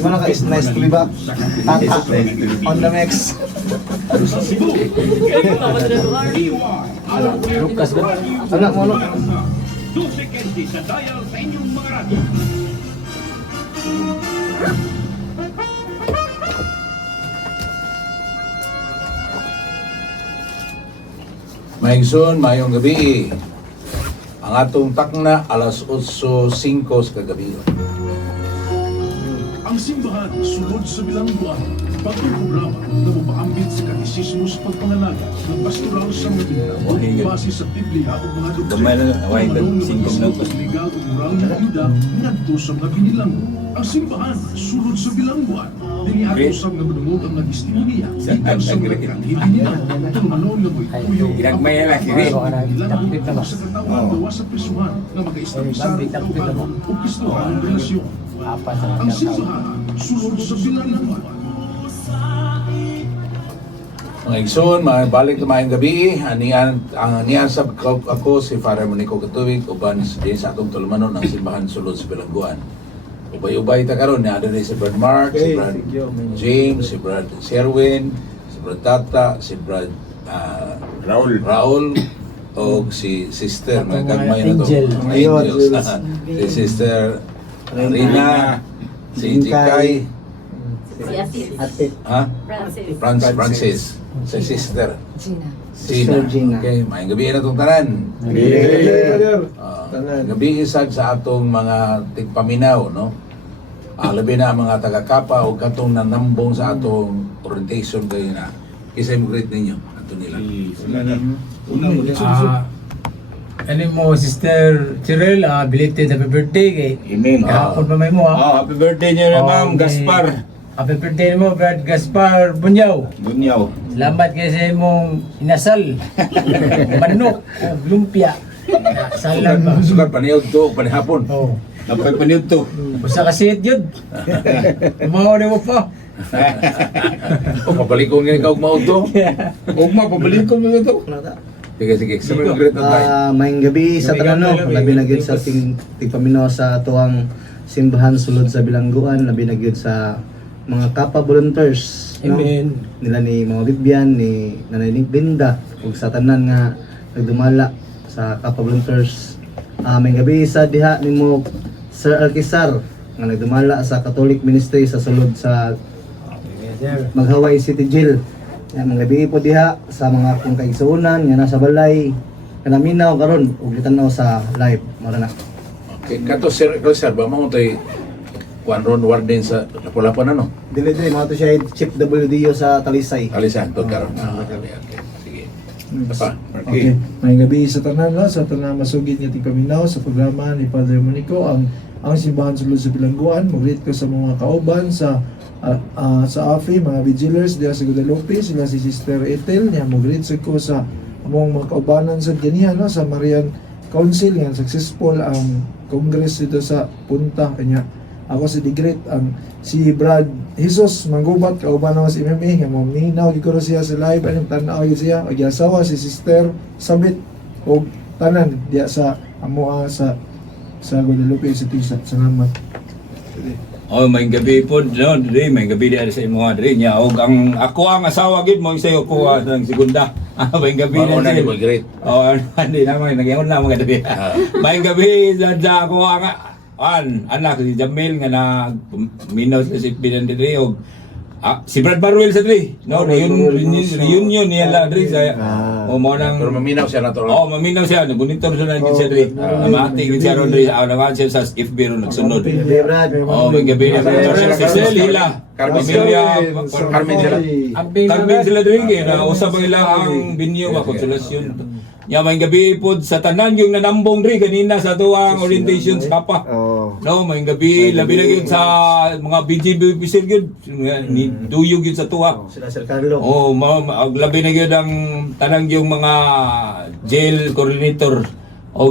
Mana ka is nice to be back. Tata on the mix. Lucas ba? Anak mo no. 12 sa dial sa inyong mga radyo. Maigsoon, mayong gabi. Ang atong takna alas 8:05 sa kagabi. Ang simbahan sulod sa bilangguan. Pagprograma na mapaambit sa katisismo sa pagpangalaga ng pastoral sa Manila base sa Biblia o mga Gamay na, away, Manong 5 minutos. legal o moral na ayuda ngadto sa mga binilango. Ang simbahan sulod sa bilangguan. Diniato sa mga madungog ang nagistimonia. Ikan sa mga kanghili nila. Tulmanon na mo'y tuyo. Ginagmay na lang, kiri. Ilan sa katawan gawa sa prisuhan na mag-istablisan ang tuhanon o kristohanong relasyon. Ang simbahan sulod sa bilangguan. Mga igsoon, balik na mayong gabi. Aniyan sa ako si Father Monico Katuwig, uban din sa atong tulumanon ang simbahan sulod sa Bilangguan. Ubay-ubay ta karon ni adto si Brad Mark, si Brad James, si Brad Sherwin, si Brad Tata, si Brad Raul o si Sister mga gagmay na to. Mga angels. Si Sister Rina, si Jikay, Francis, si Sister Gina. Okay, mayang gabi na itong tanan. Gabi isag sa atong mga tigpaminaw, no? Labi na ang mga taga-kapa o katong nanambong sa atong orientation kayo na kisay mo greet ninyo, ato nila. Ano mo, Sister Cheryl, belated happy birthday kay Amen. kahapon pa may mo Happy birthday niyo na, Ma'am Gaspar. Happy birthday mo, Brad Gaspar Bunyaw. Bunyaw. Salamat kayo sa imong inasal. Manok o lumpia. Salam ba? Sugar paniyod to, panihapon. Oh. Napay paniud to. Basta kasi yun. Umaw mo pa. O pabalikon nga ikaw maod to. Ugma, pabalik ko mo ito. Sige, sabi mo greet na tayo. Maayong gabi sa tanan no. Labi na gyud sa tigpaminaw sa tuwang simbahan sulod sa Bilangguan, labi na gyud sa mga kapa volunteers, no? Amen. Nila ni Mama Bibian, ni Nanay Linda, ug sa tanan nga nagdumala sa kapa volunteers. May gabi sa diha nimo Sir Alquizar nga nagdumala sa Catholic Ministry sa sulod sa Maghaway City Jail. Mga gabi po diha sa mga akong kaigsuonan nga nasa balay kanaminaw karon ug gitanaw sa live mara na. Okay, kato Sir Alquizar ba mo tay kuan ron warden sa Lapu-Lapu na no? Dili mo to siya Chief WDO sa Talisay. Alisan to karon. Okay. Sige. Pa, Okay. May gabi sa tanan no, sa tanan masugid nga tigpaminaw sa programa ni Father Monico ang simbahan sulod sa Bilangguan. Mag-greet ko sa mga kauban sa AFI, mga vigilers diya sa Guadalupe, sila si Sister Ethel, niya mag-greet ko sa among mga kaubanan sa ganihan no, sa Marian Council nga successful ang Congress dito sa Punta kanya. Ako si Digret, ang si Brad Jesus manggubat kauban naman si MMA nga maminaw gid ko siya sa live anong tan-aw gyud siya ug asawa si Sister Sabit og tanan diya sa amoa sa Guadalupe sa Tisa. Salamat. Oh, may gabi po, no, diri, may gabi diya sa imo diri nya og ang ako ang asawa gid mo sayo ko ang segunda. May gabi Mao na na ni mo greet. Oh, hindi naman nagyon na mga gabi. May gabi sa ako ang anak si Jamil nga na minaw sa si Pinan diri og si Brad Barwell sa diri. No, reunion niya la diri sa mo nang Pero maminaw siya na to. oh, maminaw siya, monitor siya na siya diri. Namati gid siya ron diri naman siya sa FB ron nagsunod. Brad. Oh, may gabi na si Celila. Carmen sila. Carmen sila diri kay na usab nila ang binyo ba konsolasyon. Nya may gabi pod sa tanan yung nanambong diri kanina sa tuwang orientation sa kapa. No, may gabi labi na gyud sa mga BGB officer gyud ni duyog gyud sa tuwa. Sila Sir Carlo. Oh, labi na gyud ang tanang yung mga jail coordinator. O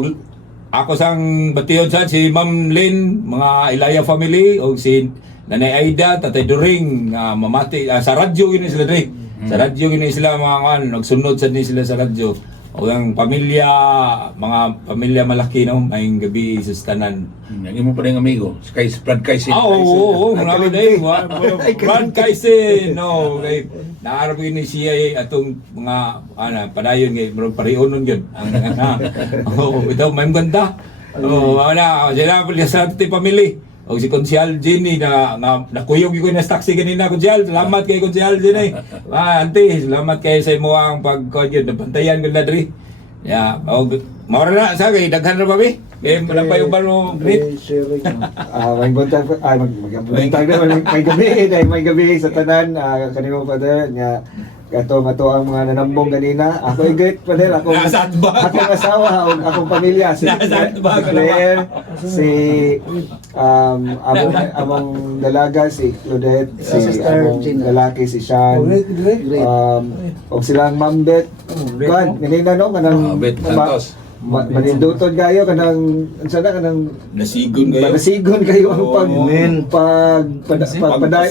ako sang batiyon sa si Ma'am Lynn, mga Ilaya family o si Nanay Aida, Tatay During, mamati sa radyo gini sila diri. Sa radyo gini sila mga kan nagsunod sa ni sila sa radyo. O ang pamilya, mga pamilya malaki no, mayong gabi sa tanan. Naging mo pa rin amigo. Kay Brad Kaisin. Oo, marami din. Brad Kaisin, no. Kay naarap ni siya atong mga padayon kay bro pariunon gyud. Ang ito may ganda. Sila sa ating pamilya. O si Konsyal Jenny nakuyog ko na taxi kanina Konsyal. Salamat kay Konsyal Jenny. Auntie, salamat kay sa imo ang pagkuan nabantayan ko na diri. Ya, maura na sa kay daghan ra ba bi? Kay malapay uban mo great. May buntag may gabi sa tanan kanimo Father nya gato ang mga nanambong ganina. Ako great Father, akong asawa ug akong pamilya si Claire, si among dalaga si Claudette, si among lalaki si Sean, og silang Mambet. Kuan ganina no kanang Bet Santos. manindutod kayo kanang sana kanang Nasigon kayo. Nasigon kayo ang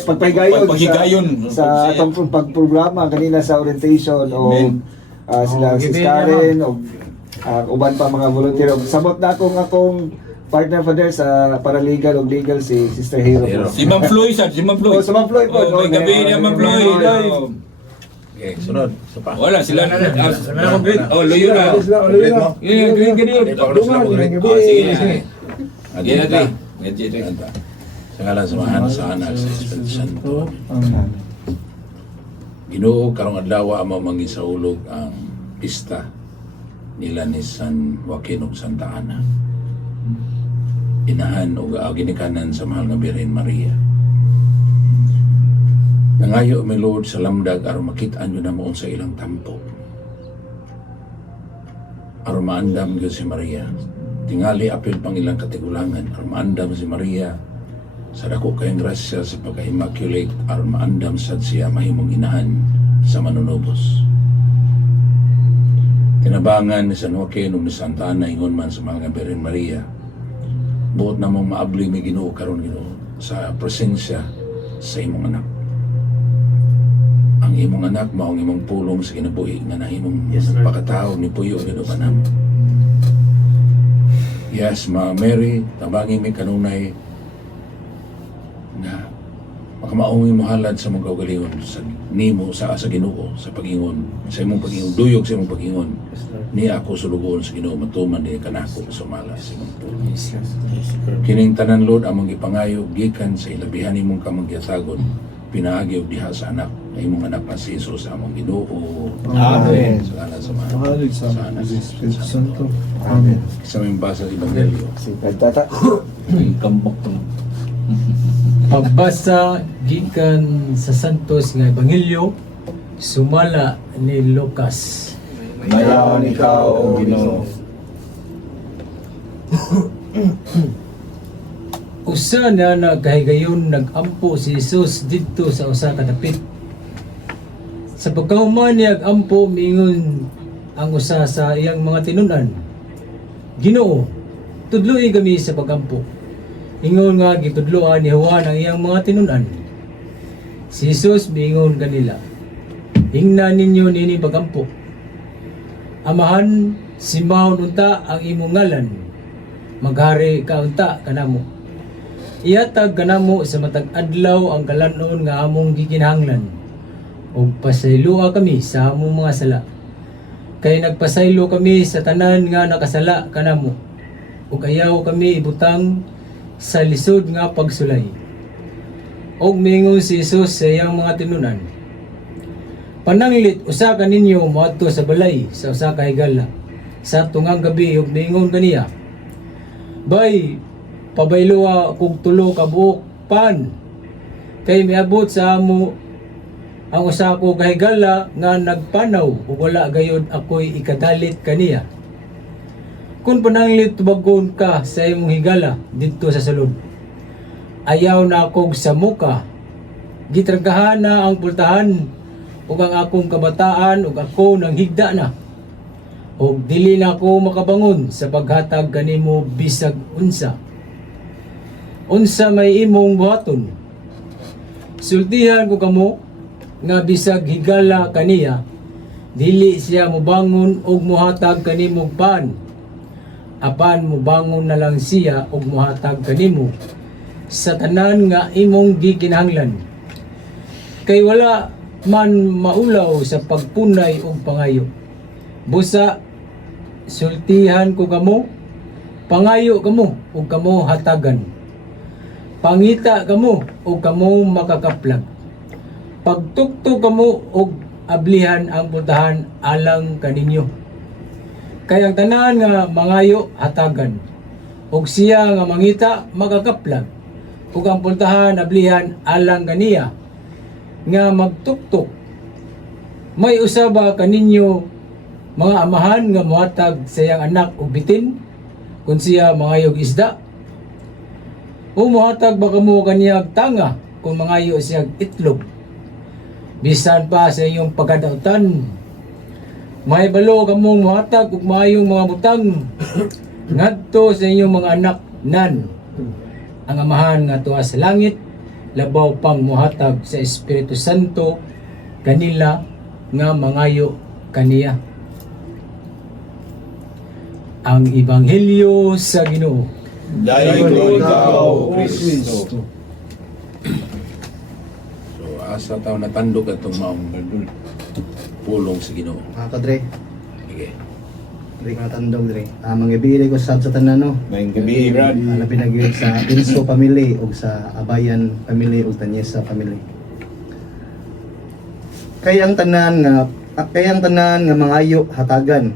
pagpahigayon sa atong pagprograma kanina sa orientation o sila si Karen o uban pa mga volunteer. Sabot na akong partner Father sa paralegal o legal si Sister Hero. Si Ma'am Floyd, si Ma'am Floyd. Si Ma'am Floyd po. May gabi niya Ma'am Floyd. Okay, sunod. So pa. Wala sila na. Luyo na. Ulit mo. Yeah, green. Ito ako sila ulit. Sige. Again, Again, Anta. Sa ngalan sa Mahal sa Anak sa Espiritu Santo. Ginoo karong adlaw amo mangisaulog ang pista nila ni San Joaquin ug Santa Ana. Inahan ug ginikanan sa Mahal nga Birhen Maria. Nangayo mi Lord sa lamdag aron makit-an yun na mo sa ilang tampo. Aron maandam gyud si Maria. Tingali apil pang ilang katigulangan aron maandam si Maria sa dako kayong grasya sa pagka-immaculate aron maandam sad siya mahimong inahan sa manunubos. Tinabangan ni San Joaquin ug ni Santa Ana ingon man sa mga Birhen Maria. Buot na mong maabli mi Ginoo karon Ginoo sa presensya sa imong anak. Ang imong anak mao ang imong pulong sa kinabuhi nga nahimong pagkatao ni puyo ginubanam. Yes, Ma Mary, tabangin mi kanunay na makamaong mo halad sa mga kaugalingon sa nimo sa Ginoo sa pagingon sa imong pagingon duyog sa imong pagingon ni ako sulugon sa Ginoo matuman di kanako sumala sa imong pulong. Kining tanan Lord among gipangayo gikan sa ilabihan nimong kamanggyatagon pinaagi og diha sa anak ay imong anak na si Jesus among Ginoo. Amen. Sa ngalan sa Mahal Mahalig sa Anak Anak sa sa Espiritu Santo. Santo. Amen. Sa may basa sa Ebanghelyo. Si Tata. Kambok to. Pagbasa gikan sa Santos nga Ebanghelyo sumala ni Lucas. Mayaon ikaw o Ginoo. Usa na nagkahigayon nagampo si Jesus didto sa usa ka dapit. Sa pagkahuman niya agampo miingon ang usa sa iyang mga tinun-an. Ginoo, tudloi kami sa pagampo. Ingon nga gitudloan ni Juan ang iyang mga tinun-an. Si Jesus miingon kanila, hingnan ninyo nini pagampo. Amahan, simbahon unta ang imong ngalan. Maghari ka unta kanamo. Ihatag kanamo sa matag adlaw ang kalanon nga among gikinahanglan. Og pasaylua kami sa among mga sala. Kay nagpasaylo kami sa tanan nga nakasala kanamo. Ug ayaw kami ibutang sa lisod nga pagsulay. Og miingon si Jesus sa iyang mga tinunan, pananglit usa ka ninyo moadto sa balay sa usa ka higala sa tungang gabi ug miingon kaniya, bay, pabayloa kog tulo ka buok pan kay miabot sa amo ang usa ko kahigala nga nagpanaw ug wala gayud ako'y ikadalit kaniya. Kung pananglit tubagon ka sa imong higala didto sa sulod, ayaw na akong sa muka, gitragahan na ang pultahan ug ang akong kabataan ug ako nang higda na, ug dili na ako makabangon sa paghatag kanimo bisag unsa may imong buhaton. Sultihan ko kamo nga bisag higala kaniya Dili siya mobangon og mohatag kanimo pan. Apan mobangon na lang siya og mohatag kanimo sa tanan nga imong gikinahanglan. Kay wala man maulaw sa pagpunay og pangayo. Busa sultihan ko kamo, pangayo kamo ug kamo hatagan. Pangita kamo ug kamo makakaplag. Pagtukto kamo og ablihan ang putahan alang kaninyo. Kay ang tanan nga mangayo hatagan. Ug siya nga mangita makakaplag. Ug ang pultahan ablihan alang kaniya nga magtuktok. May usaba kaninyo mga amahan nga mohatag sa iyang anak og bitin kun siya mangayog isda. O mohatag ba kamo kaniyag tanga kung mangayo siya itlog. Bisan pa sa iyong pagkadautan. May balo kamong mohatag og maayong mga butang ngadto sa inyong mga anak nan. Ang amahan nga tuwa sa langit labaw pang mohatag sa Espiritu Santo kanila nga mangayo kaniya. Ang Ebanghelyo sa Ginoo. Dayon ko ikaw, O Kristo. So asa taw natandog atong maong pulong sa Ginoo. Mga kadre, Sige. dre ko natandog dre. Mangibili ko sa tanan no. Maayong gabi, Brad. Pinagwid sa Inso family ug sa Abayan family ug Tanyesa family. Kayang tanan nga mangayo hatagan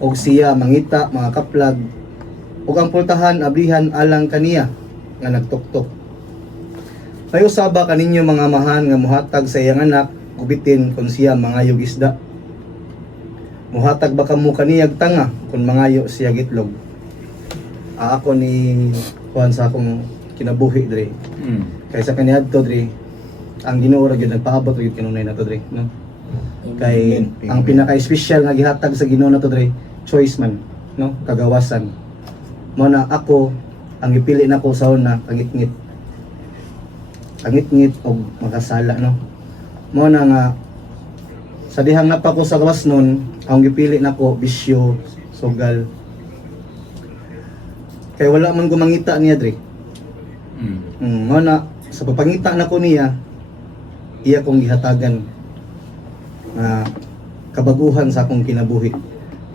ug siya mangita mga kaplag ug ang pultahan ablihan alang kaniya nga nagtuktok. May usaba kaninyo mga amahan nga mohatag sa iyang anak ug bitin kun siya mangayog isda. Mohatag ba kamo kaniyag tanga kun mangayo siya gitlog. Ako ni kuan sa akong kinabuhi dre. Kaysa kaniadto dre ang Ginoo ra gyud nagpaabot gyud kanunay nato dre, no? Kay ang pinaka-espesyal nga gihatag sa Ginoo nato dre, choice man, no? Kagawasan. Mo na ako ang ipili nako sa una kangit-ngit. Kangit-ngit og makasala, no? Mo na nga sa dihang napa ko sa gawas nun, ang gipili nako bisyo, sugal. Kay wala man gumangita niya dre. Mo na sa pagpangita nako niya, iya kong gihatagan na kabaguhan sa akong kinabuhi.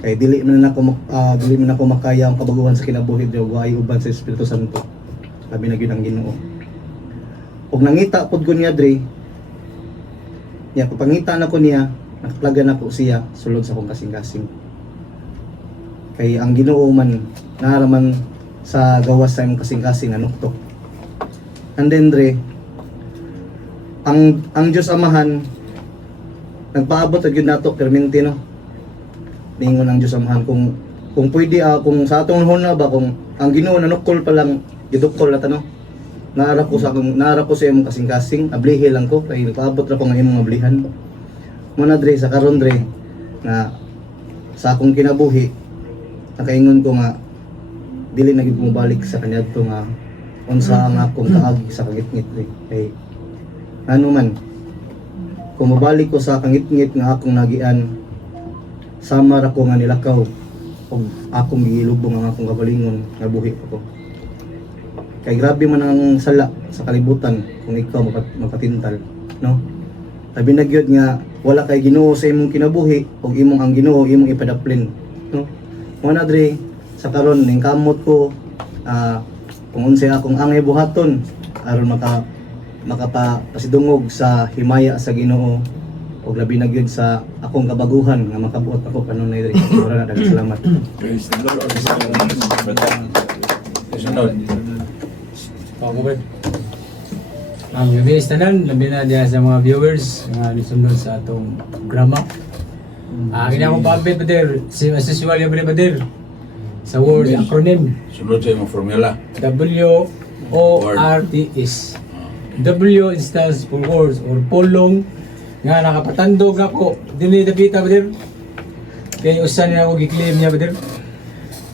Kay dili man ako makaya ang kabaguhan sa kinabuhi dili ay uban sa Espiritu Santo. Labi na gyud ang Ginoo. Ug nangita pud ko niya dre. Ya pagpangita nako niya, nakaplagan ako siya sulod sa akong kasing-kasing. Kay ang Ginoo man naraman sa gawas sa imong kasing-kasing anuktok. And then dre, ang Diyos Amahan nagpaabot og gyud nato perminti no. Ningon ang Diyos Amahan kung pwede kung sa atong huna ba kung ang Ginoo nanukol pa lang gidukol na no. Naara ko sa imong kasing-kasing, ablihi lang ko kay nagpaabot ra ko nga imong ablihan. Muna dre sa karon dre na sa akong kinabuhi nakaingon ko nga dili na gyud mo balik sa kaniadto nga unsa ang akong kaagi sa kagitngit dre. Kay ano man, kung mabalik ko sa kangit-ngit nga akong nagian, sama ra ko nga nilakaw o akong gilubong ang akong kabalingon nga buhi ko. Kay grabe man ang sala sa kalibutan kung ikaw mapatintal, no? Tabi na gyud nga wala kay Ginoo sa imong kinabuhi o ang Ginoo imong ipadaplin, no? Mo na dre sa karon ning kamot ko kung unsay akong angay buhaton aron makapasidungog sa himaya sa Ginoo ug labi na gyud sa akong kabaguhan nga makabuot ako kanunay diri. Ora na daghang salamat. Praise the Lord. Kasunod. Pagubad. Ang gabi is tanan, labi na diya sa mga viewers nga nisunod sa atong programa. Kina akong pa-update pa der, as usual yung pa der sa word acronym Sunod sa imong formula. WORTS. W stands for words or polong nga nakapatandog ako. Dili dapita ba der? Kaya usan niya ako gi-claim niya ba der?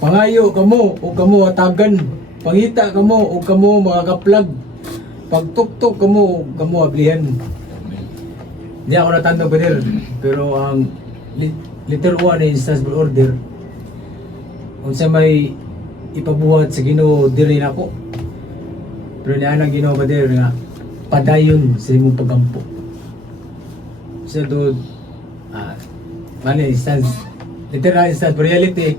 Pangayo kamo o kamo atagan. Pangita kamo o kamo makakaplag. Pagtuktok kamo o kamo ablihan. Hindi ako natandog ba der? Pero ang letter 1 na instance for order. Unsa may ipabuhat sa Ginoo diri nako. Pero niya nang Ginoo ba diri nga padayon sa imong pagampo. Sa do mani instance literal instance for reality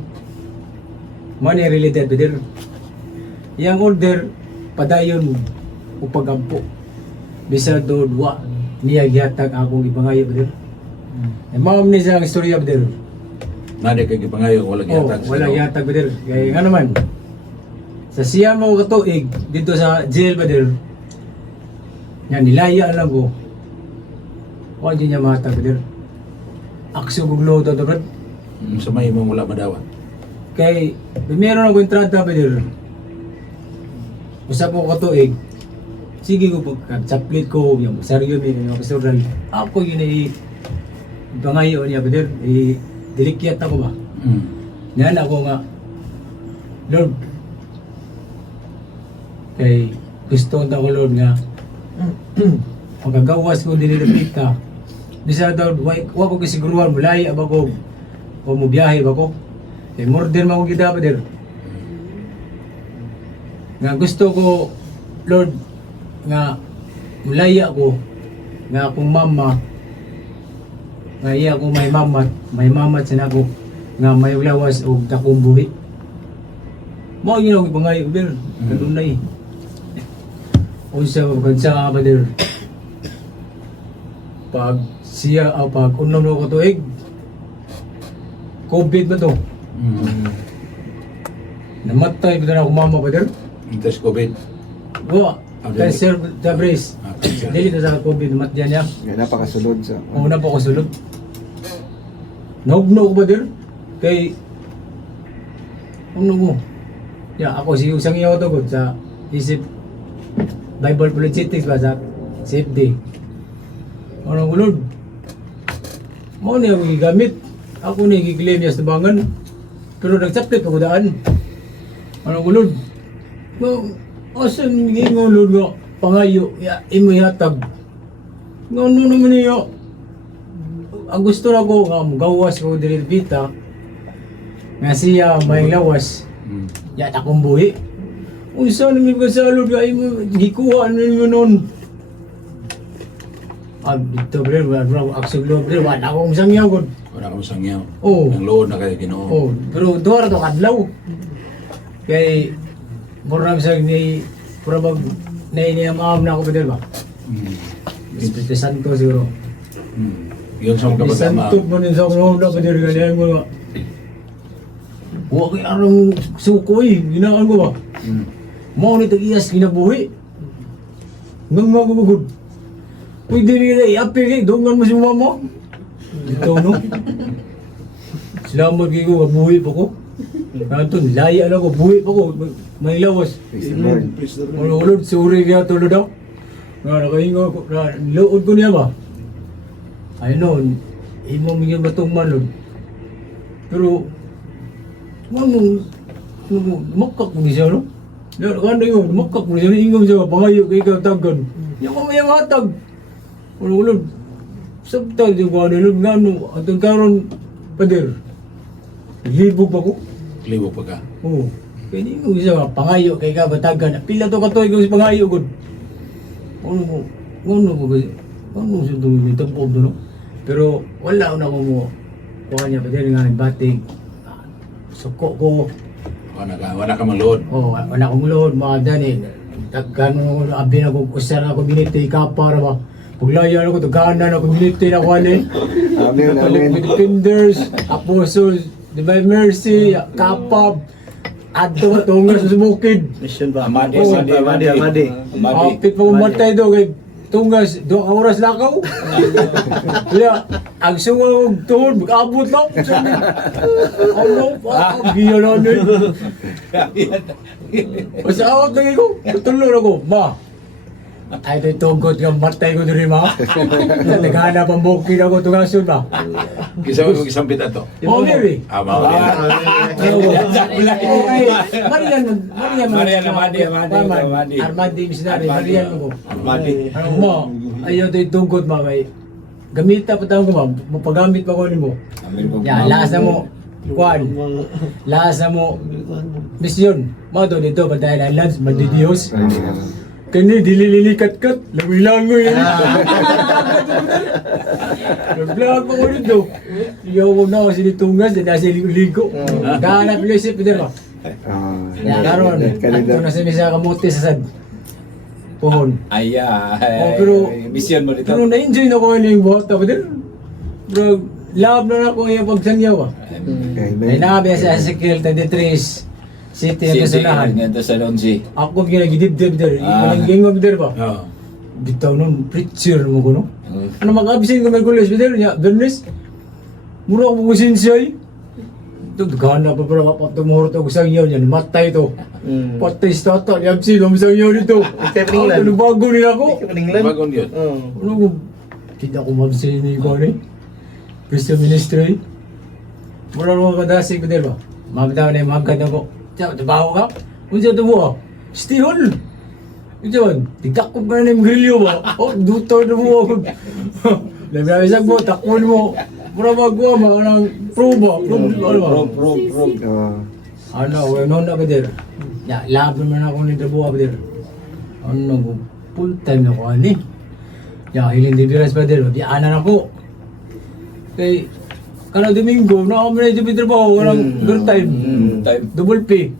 mani related ba diri. Yang order padayon o pagampo. Bisa do wa niya gihatag akong ibangayo ba diri. Mao ni sa istorya ba diri. Nade kay gipangayo wala gihatag. Wala yatag ba diri. Kaya nga naman, sa siya mo katuig dito sa jail ba diri, nga nilaya lang ko, wala din niya mahatag ba diri. Akso guglo to brad. Sa may mo wala madawat. Kay, meron ako entrada ba diri. Usap mo katuig, sige ko pagka-chaplit ko, yung saryo may mga kasural, ako yun ay bangayo niya ba diri, dilikyat ako ba? Yan ako nga, Lord, kay gusto ko Lord nga, magagawas ko dinilipit ka, bisa daw, wag ko kasiguruhan, mulaya ba ko, o mubiyahe ba ko, kay murder mo ko gida ba der. Nga gusto ko, Lord, nga mulaya ko, nga akong mama, nga iya ko may mamat sa nako nga may lawas o dakong buhi. Mao yun ang ibangayo ber, kadunay. Unsa ba der? Pag siya pag unom ko tuig, COVID ba to? Namatay ba na akong mama ba der? Test COVID. Wa, cancer diabetes. Dili na sa COVID namatyan niya. Nga napakasulod sa Una pa ko sulod. Naugno ko ba dir? Kay ano mo? Ya, ako si usang iyo to gud sa isip Bible Politics ba sa safety. Ano ko Lord? Mao ni ako gigamit. Ako ni giklaim niya sa bangan. Pero nagsaplit ako daan. Ano ko Lord? No, asan ni ngo Lord nga pangayo ya imo hatag. Ngano naman niyo? Ang gusto na ko nga gawas ko diri bita nga siya may lawas ya akong buhi unsa nang ko sa Lord ay mo gikuha ninyo noon dito bre wala aksog lo bre wala akong sangyaw gud Wala ka masangyaw. Oo. Ang lood na kay Ginoo. pero duha ra to kadlaw kay murag sa ni probab nainiyam na ako bedel ba Espiritu Santo siguro Yun sa mga kapagama. Santok man sa mga na padir ganyan mo nga. Wa kay arang sukoy, ginaan ko ba? Mao ni tag-iyas kinabuhi. Nang magugud. Pwede nila i-apil kay dungan mo si mama. Dito no. Salamat kay ko buhi pa ko. Kanton laya na ko buhi pa ko. May lawas. Ano ulod suri kaya tulo daw. Nga nakaingo ko, luod ko niya ba? Ay no, imo mga batong manod. Pero, makak mo siya, no? Ano yun, makak mo siya, ingong siya, pangayo kay ikaw tagan. Yung mamaya matag. Ulod, sabtag yung ano, nga no, atong karon, pader, libog pa ko. Libo pa ka. Oo. Kaya ingong siya, pangayo kay ikaw tagan. Pila to katoy kung si pangayo, good. Ano siya itong itapog doon, no? Pero wala na ko mo kuha niya pa din nga batig suko ko Wala ka malood. wala akong load mga dani tagkano abi na kong usar ako biniti kapara ba paglaya na ko tagana na ko biniti na ko ani Amen, amen. Defenders Apostles Divine Mercy Kapab adto tungas sa sumukid Mission ba? Amadi, Amadi. apit pa kumatay do kay tungas 2 oras lakaw. Kaya ang sungaw og tuhod mag-abot lang. Ano pa giya na ni. Basta awat lagi ko. Tulo ako, ma. Ay di tugot nga matay ko diri ma. Naghanap ang bukid ako tungason ba. Isa mo isang pita to. Oh, Mary. Mao Armandi missionary Marian mo. Amadi. Ano mo? Ayaw tayo tungkot mga kay gamita pa tayo ko ba? Mapagamit pa ko ni mo. Ya, last na mo. Kuan. Last na mo. Misyon. Mga to dito, Bantayan Islands, Mandidiyos. Kani, dilililikat-kat. Langoy-langoy. Nag-vlog pa ko dito. Iyaw ko na ako sinitungas, nasa ligo. Kahanap yung isip, hindi ba? Ya, karon. Ato na sa misa kamote sa sad. Pohon. Mission mo dito. Pero na-enjoy na ko yung buhat ako din. Bro, love na ako yung pagsangyaw ah. Ay nakabi sa Ezekiel 33 City na sunahan. Nga sa Lonsi. Ako ginagidib-dib din. Ikanang din ba? Oo. Bitaw nun, preacher mo ko no? Ano mag-absent ko may kulis? Bitaw niya, Bernes. Mura ako kusin siya eh. Ito, gana pa para mapatumuhor ito kusang yaw niya. Matay ito. Patay sa tata, i-absent ang kusang yaw nito. Ano bago nila ako? Bagong yun. Ano ko? Hindi ako mabsay ni ko ni. Christian Ministry. Mura naman kadasig ko din ba? Mabitaw na yung magkanda ko. Tabaho ka? Unsa ito mo? Stihol! Ito, tigakop ka na yung grilyo ba? Oh, dutor na mo ako. Nagbibisak mo, takpon mo. Mura magawa ba? Anong pro ba? Pro. Ano, wala na ka din. Laban man ako ni Tabuha ba din. Ano, full time ako ani. Hilin di biras pa din. Dianan ako. Kay, kana Domingo, na ako na yung trabaho, walang overtime. Double pay.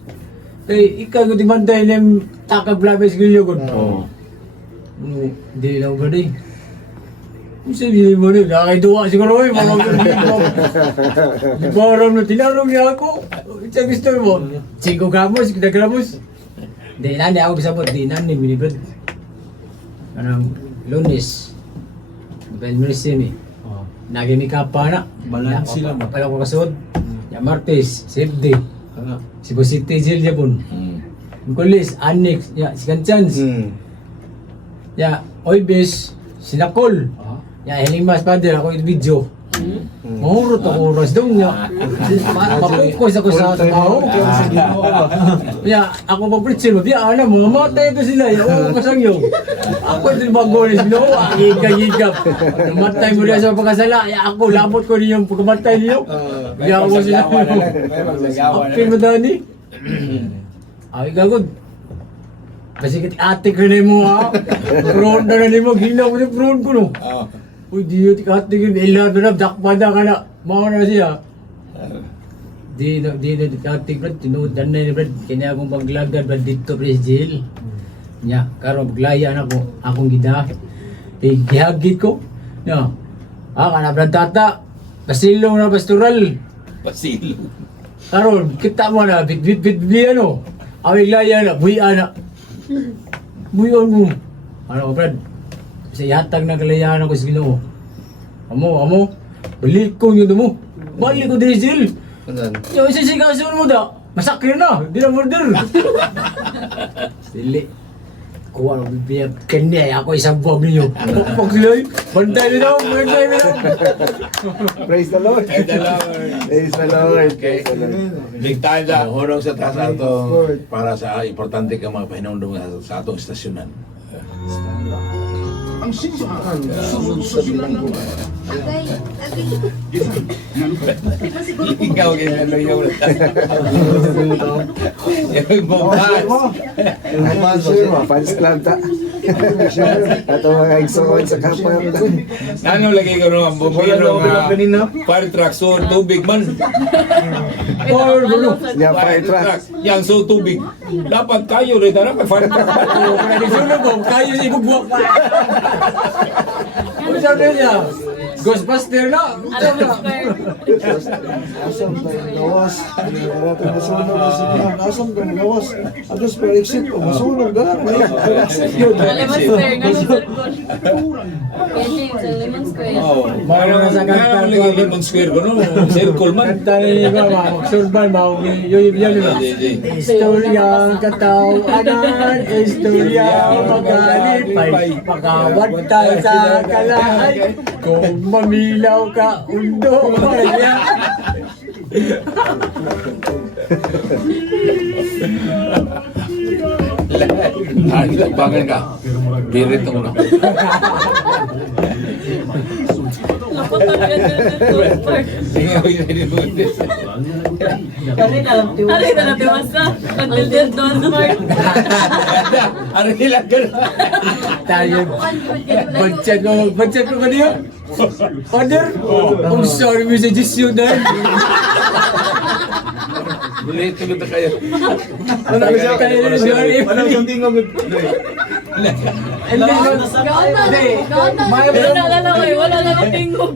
Kay, ikaw ko timantay na yung takag labis gilyo ko. Hindi lang ba din. Kung sabihin mo rin, nakakaiduwa siguro eh, mga di ba aram na tinarong niya ako? Ito gusto mo, 5 gramos, 5 gramos. Di na, ako bisabot, di na, ni minibad. Anong, Lunes, Benmersin eh. Nagimika pa na. Balance sila mo. Pala ko kasod. Ya Martes, Safety. Cebu City Jail Japon. Kulis, Annex, ya Second Chance. Ya Oibes, Sinakol. Ya Helimas Pader, ako yung video. Mahurot ako oras daw niya. Mapukoy ako sa trabaho. Ya, ako pa preacher mo. Ya, alam mo, mamatay ito sila. Oo, kasangyo. Ako ito bagones, no? Higap-higap. Namatay mo rin sa pagkasala. Ya, ako, labot ko rin yung pagkamatay niyo. Ya, ako sila. Apin mo dani. Ay, gagod. Kasi ate ko na mo ha. Prone na na mo. Ginaw ko yung prone ko no. Uy, di yun ate ko. Ilan na dakpada ka na. Mga na siya. Di na ate ko. Tinudan na ni Brad. Kanya akong paglagad Brad dito presjil. Nya, karon paglaya na ko. Akong gida. Gihagit ko. Nya. Kana Brad tata. Pasilong na pastoral. Pasilo. Karon, kita mo na, bit ano. Awig laya na, buhian na. Buhian mo. Ano, Brad? Sa yatag na kalayahan ako sa Ginoo. Amo, balik ko yun mo. Balik ko din sil. Yung isisikasun mo da, masakir na, di na murder. Sili. Kuha ang bibiyat kanya, ako isang buwag ninyo. Pag sila, bantay nila, bantay nila. Praise the Lord. Praise the Lord. Big time na. Hunong sa taas ato para sa importante ka mga pahinundong sa atong istasyonan. Ang simbahan sulod sa bilangguan. Ikaw ganyan lang yung yung Fans club ta. Ato mga igsoon sa kapwa. ano lagi ko rin ang bumiro nga fire truck so tubig man. Yeah, fire truck. Yang so tubig. Dapat kayo rin dapat fire truck. Kaya sunog ko, kayo si ibugbuwak pa. Ano sabi niya? Ghostbuster na! Asam tayo gawas. Maratang masunog na siya. Asam tayo gawas. Atos per exit o masunog na. Lemon Square, nga sa circle. Kaya James, sa Lemon Square. Mara na sa kanta Kaya lagi Lemon Square ko no, circle man. Kanta niya ba, magsurban ba, yung yan ba? Istoryang katawanan, istoryang magalipay, pagkawad tayo sa kalahay, kung mamilaw ka, undo kaya. Kita bangan ka. Birit mo na. photo na yan. Ari na natiwasa. Until the dawn smart. Ano nila ganun? Tayo. Budget ko ba niyo? Order? I'm sorry, messages yun na. Bulit ko na kayo. Wala ko siya kayo na sorry. Wala siyang tingog. Hindi. Wala na matingog.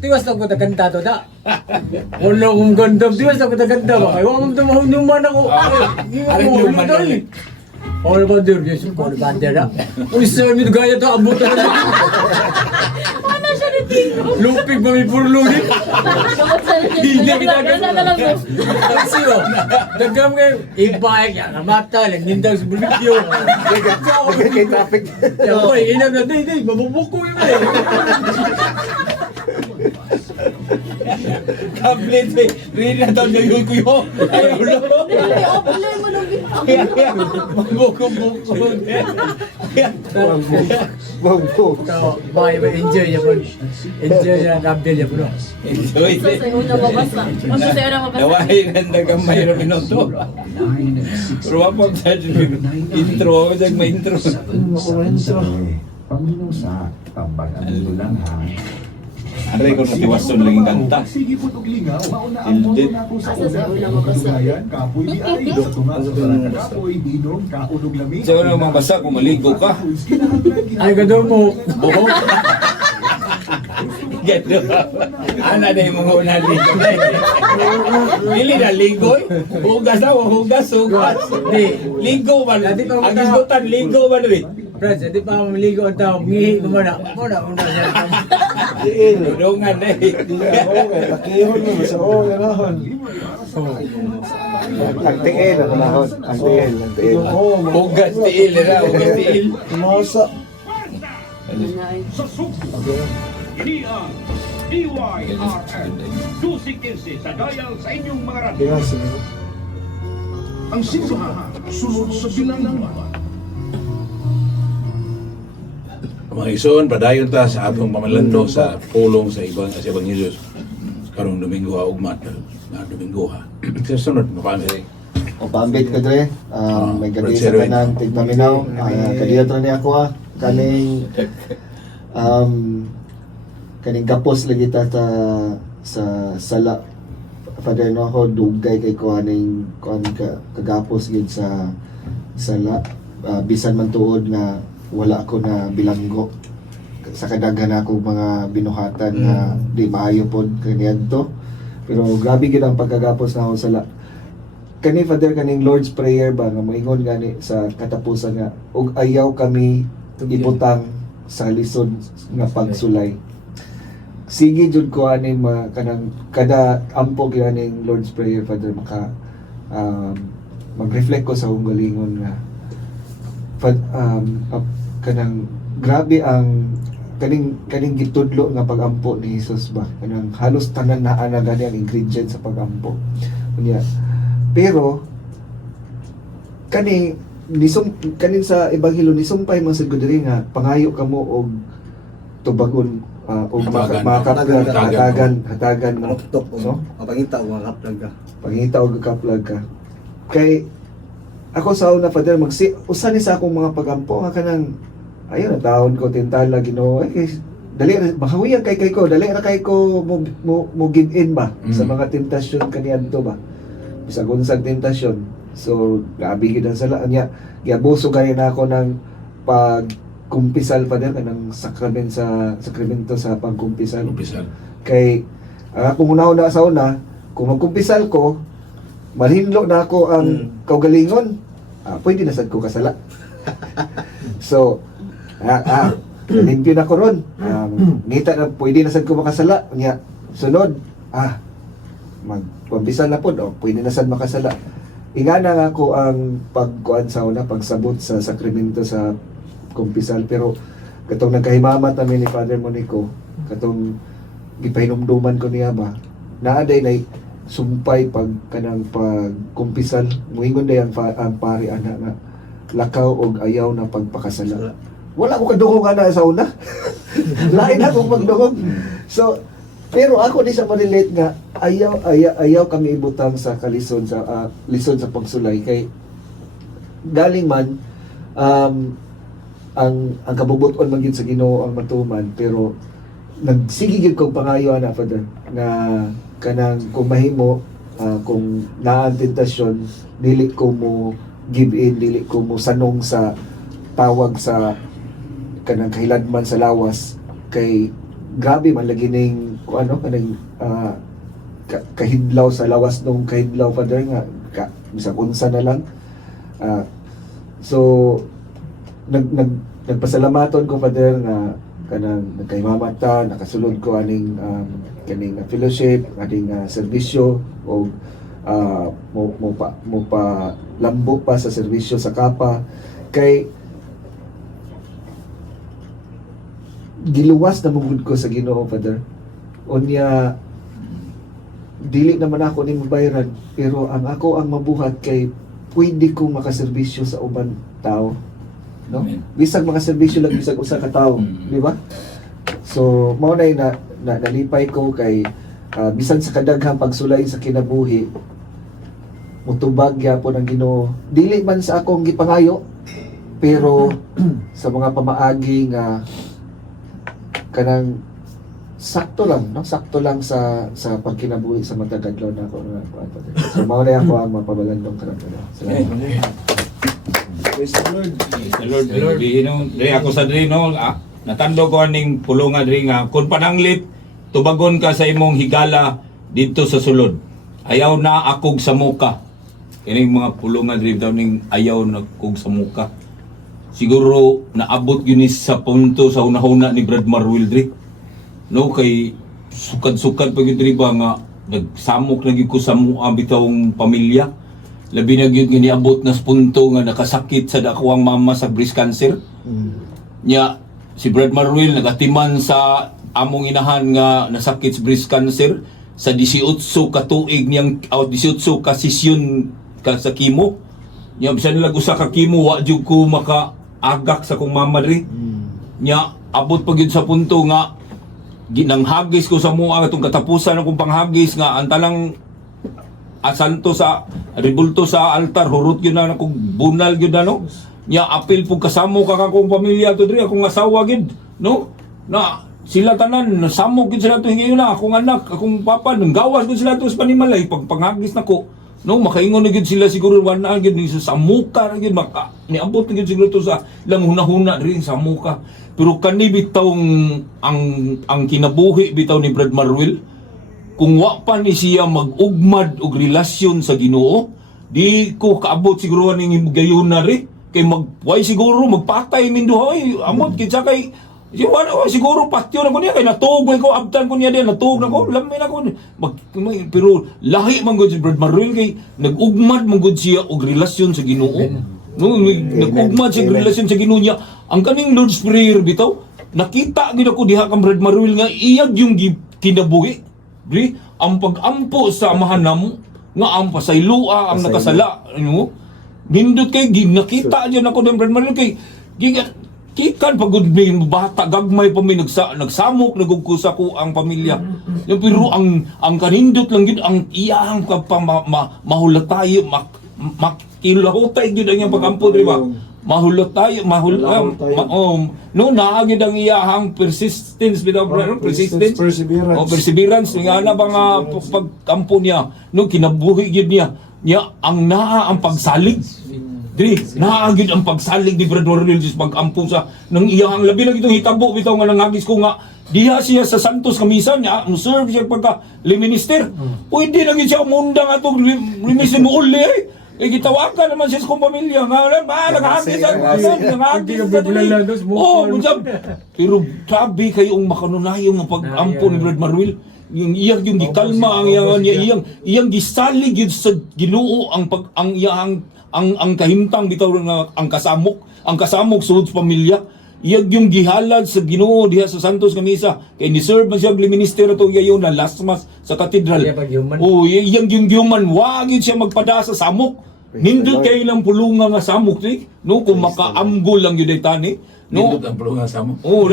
Tiwas lang ko kanta to da. Wala kong ganda. Tiwas lang ko kanta ba? Kaya wala kong mahunuman ako. Hunuman ulit. All about their yes, all about their da. Uy, sir, may gaya to, abutan na. Wala siya ni tingog. Lupig ba may purlugin? Gamot sa Hindi kita Wala na lang. Kasi o, dagam ngayon, i-bike yan, namata, nagnindag sa bulikyo. Kay traffic. Yan ko, inam na, day, mabubuk ko yun eh. Tablet eh. Rin na daw yung kuyo. Ayaw na. I-offline mo nung bitaw. Mabuko-buko. So, bye, enjoy niya po. Enjoy niya, kapil niya po, no? Enjoy. Sa sa'yo na mabasa. Sa sa'yo na mabasa. Naway na gamay na minuto. Pero wapag sa intro. Wapag may intro. Panginoon sa tambagan nito lang ha. Aray ko nung tiwason laging kanta. Sige po og lingaw. Tildit. Asa sa'yo na mabasa. Kapoy di ay sa tunga sa kapoy binom kaunog lami. Sa'yo na mabasa kung maligo ka. Ay, gado mo. Buhok. Gato. Ana na yung mga unang ligo. Pili na ligo eh. Hugas na, hugas. Hindi. Ligo man. Ang isgutan, ligo man rin. Friends, hindi pa mamiligo ang tao. Ngihi ko muna. Muna siya. Dungan eh. Nakihon mo sa gano'n. Ang tiil, ang lahon. Ang tiil. Hugas tiil na, hugas tiil. Tumasa. Sa Subo, ini ang DYRN 215 sa dial sa inyong mga radyo. Ang simbahan sunod sa bilangan. Mga ison, padayon ta sa atong pamalando sa pulong sa ibang sa Ebanghelyo karong Domingo ha ugma na Domingo ha. Sa sunod mapamay. O pambit ko dre, may gabi sa tanan tigpaminaw, kadiyot ni ako kaning kaning gapos lagi ta sa sala. Father no ho dugay kay ko aning kagapos gid sa sala, bisan man tuod na wala ako na bilanggo sa kadaghan ako mga binuhatan na di maayo pod kaniadto, pero grabe gid ang pagkagapos na ako sala. Kani Father, kaning Lord's Prayer ba nga moingon gani sa katapusan nga ug ayaw kami ibutang sa lisod nga pagsulay. Sige jud ko ani kanang kada ampo ganing Lord's Prayer Father maka mag-reflect ko sa akong galingon nga kanang grabe ang kaning gitudlo nga pagampo ni Jesus ba, kanang halos tanan naa na gani ang ingredient sa pagampo unya. Pero kaning sa ebanghelyo nisumpay man sa diri nga pangayo kamo og tubagon og hatagan mo, Tuktok no? Mapangita o mga kaplag ka. pangita og kaplag ka kay ako sa una Father usa ni sa akong mga pagampo nga kanang ayun ang taon ko tintala Ginoo ay dali na makahuyan kay ko dali na kay ko mo give in ba sa mga tentasyon kaniadto ba bisag unsang tentasyon. So grabe gid ang sala niya giabuso gaya na ako ng pagkumpisal Father kanang sakramento sa pagkumpisal Umpisan. kay akong una sa una kung magkumpisal ko malhinlo na ako ang kaugalingon, pwede na sad ko kasala. So limpyo na ko ron. Ngita na pwede na sad ko makasala. Nya sunod, magkumpisal na pod, pwede na sad makasala. Ingana nga ako ang pagkuan sa una, pagsabot sa sakramento sa kumpisal, pero katong nagkahimamat namin ni Father Monico, katong gipahinumduman ko niya ba, naaday na sumpay kanang pagkumpisal, muingon day ang pari ana nga lakaw og ayaw na pagpakasala. wala ko kadungog ana sa una. Lain akong pagdungog. So, pero ako di sa ma-relate nga ayaw kami ibutang sa kalison sa lison sa pagsulay kay galing man ang kabubuton man gyud sa Ginoo ang matuman, pero nagsige gyud kog pangayo ana Father nga kanang kung mahimo kung naa ang tentasyon dili ko mo give in, dili ko mo sanong sa tawag sa kanang kahiladman sa lawas kay grabe man lagi ning ano kanang kahidlaw sa lawas nung kahidlaw Father nga bisag unsa na lang. So nagpasalamaton ko Father nga kanang nagkaimamat ta, nakasulod ko aning kaning fellowship, aning serbisyo o mo pa lambo pa sa serbisyo sa kapa kay giluwas na mugod ko sa Ginoo Father. Unya dili naman ako ni mabayaran, pero ang ako ang mabuhat kay pwede ko makaserbisyo sa uban tao, no? Bisag makaserbisyo lang bisag usa ka tawo, di ba? So mao na nalipay ko kay bisan sa kadaghang pagsulay sa kinabuhi mutubag gyapon ang Ginoo. Dili man sa akong gipangayo, pero sa mga pamaagi nga kanang sakto lang sa pagkinabuhi sa matag adlaw na ako. So mao na ako ang mapabalandong karamdaman. Salamat. Praise the Lord. The Lord, dre ako sa dre no, natando ko aning pulungan dre nga kun pananglit tubagon ka sa imong higala dito sa sulod. Ayaw na akog sa muka. Kining mga pulungan dre daw ning ayaw na akog sa muka. Siguro naabot yun sa punto sa una-una ni Brad Marwil dre. No kay sukad-sukad pag yun dre ba nga nagsamok na gyud ko sa mua bitawng pamilya. Labi na gyud giniabot na sa punto nga nakasakit sa dako ang mama sa breast cancer. Nya si Brad Marwil nagatiman sa among inahan nga nasakit sa breast cancer sa 18 ka tuig niyang 18 ka sesyon ka sa chemo. Nya bisan nila usa ka chemo wa jud ko makaagak sa kong mama diri. Nya abot pa gyud sa punto nga ginanghagis ko sa mua atong katapusan akong panghagis nga ang talang asanto sa ribulto sa altar hurot gyud na akong bunal gyud na no. Nya apil pug kasamo ka akong pamilya to diri akong asawa gyud no na sila tanan nasamok gyud sila to hingayon na akong anak akong papa nang gawas gyud sila to sa panimalay pag panghagis nako no makaingon na gyud sila siguro wana gyud ni sa muka ra gyud maka niabot gyud siguro to sa lang hunahuna diri sa muka. Pero kani bitawng ang kinabuhi bitaw ni Brad Marwil kung wa pa ni siya mag-ugmad og relasyon sa Ginoo di ko kaabot siguro ning gayon na ri kay magway siguro magpatay min duhay amot kitsa kay siguro patyo na ko niya kay natug ko abtan ko niya din natug na ko lamin ako pero lahi man gud si Brad Marwil kay nag-ugmad man gud siya og relasyon sa Ginoo. No, nag-ugmad siya og relasyon sa Ginoo niya. Ang kaning Lord's Prayer bitaw nakita gid ako diha kang Brad Marwil nga iyag yung kinabuhi. Di ang pag-ampo sa amahan namo nga ang pasaylua ang nakasala ano nindot kay nakita diyan ako ng Brad Marwil kay kikan pagud mi bata gagmay pa mi nagsamok nagugkusa ko ang pamilya. Pero ang kanindot lang gid ang iyang mahulot tayo makilahotay gid ang iyang pagampo di ba? Mahulot tayo no naagid ang iyahang persistence bitaw persistence perseverance nga na ba nga pagkampo niya no kinabuhi gid niya ang naa ang pagsalig diri naagid ang pagsalig ni Brad Marwil sa pag-ampo sa nang iyang labi na gitong hitabo bitaw nga nangagis ko nga diha siya sa Santos Kamisan niya serve siya pagka minister pwede na gid siya umundang atong minister mo uli gitawagan naman siya sa kong pamilya nga nagahagis pero grabe kayong makanunayo nga pag-ampo ni Brad Marwil yung gikalma ang iyang gisalig yun sa Ginoo ang kahimtang bitaw nga ang kasamok sulod sa pamilya iyag yung gihalad sa Ginoo diha sa Santos Kamisa kay ni-serve man siya og minister ato yayon na last mass sa katedral iyang yung human wa gid siya magpada sa samok nindot kay ilang pulunga nga samok no kung makaamgol lang yun tani No? Nindot ang pulungan sa mo. Oo,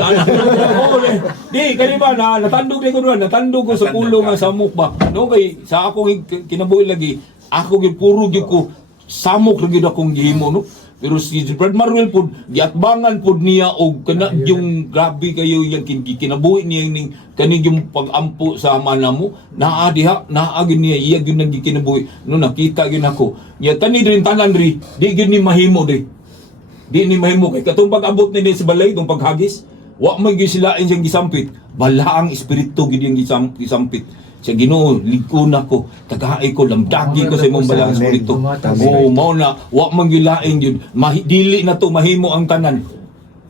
di, kani ba, natandog din ko doon, natandog ko sa pulong nga samok ba. No, kay, sa akong kinabuhi lagi, ako puro gyud ko, samok lagi akong gihimo, no? Pero si Brad Maruel po, giatbangan po niya o kana yung grabe kayo yung kinabuhi niya ning kaning yung pag-ampo sa mana mo, naa diha, naa gyud niya, iya gyud nang gikinabuhi. No, nakita gyud ako. Ya tani din tanan ri, di gyud ni mahimo di. Di ni mahimo kay katong pag-abot ni sa balay tong paghagis, wa man gyud sila siyang gisampit. Bala ang espiritu gyud yung gisampit. Sa Ginoo, ligkon ako, tagahay ko, lamdagi ko sa imong balang espiritu. Oo, mao na, wa man gyud lain gyud. Dili na to mahimo ang tanan.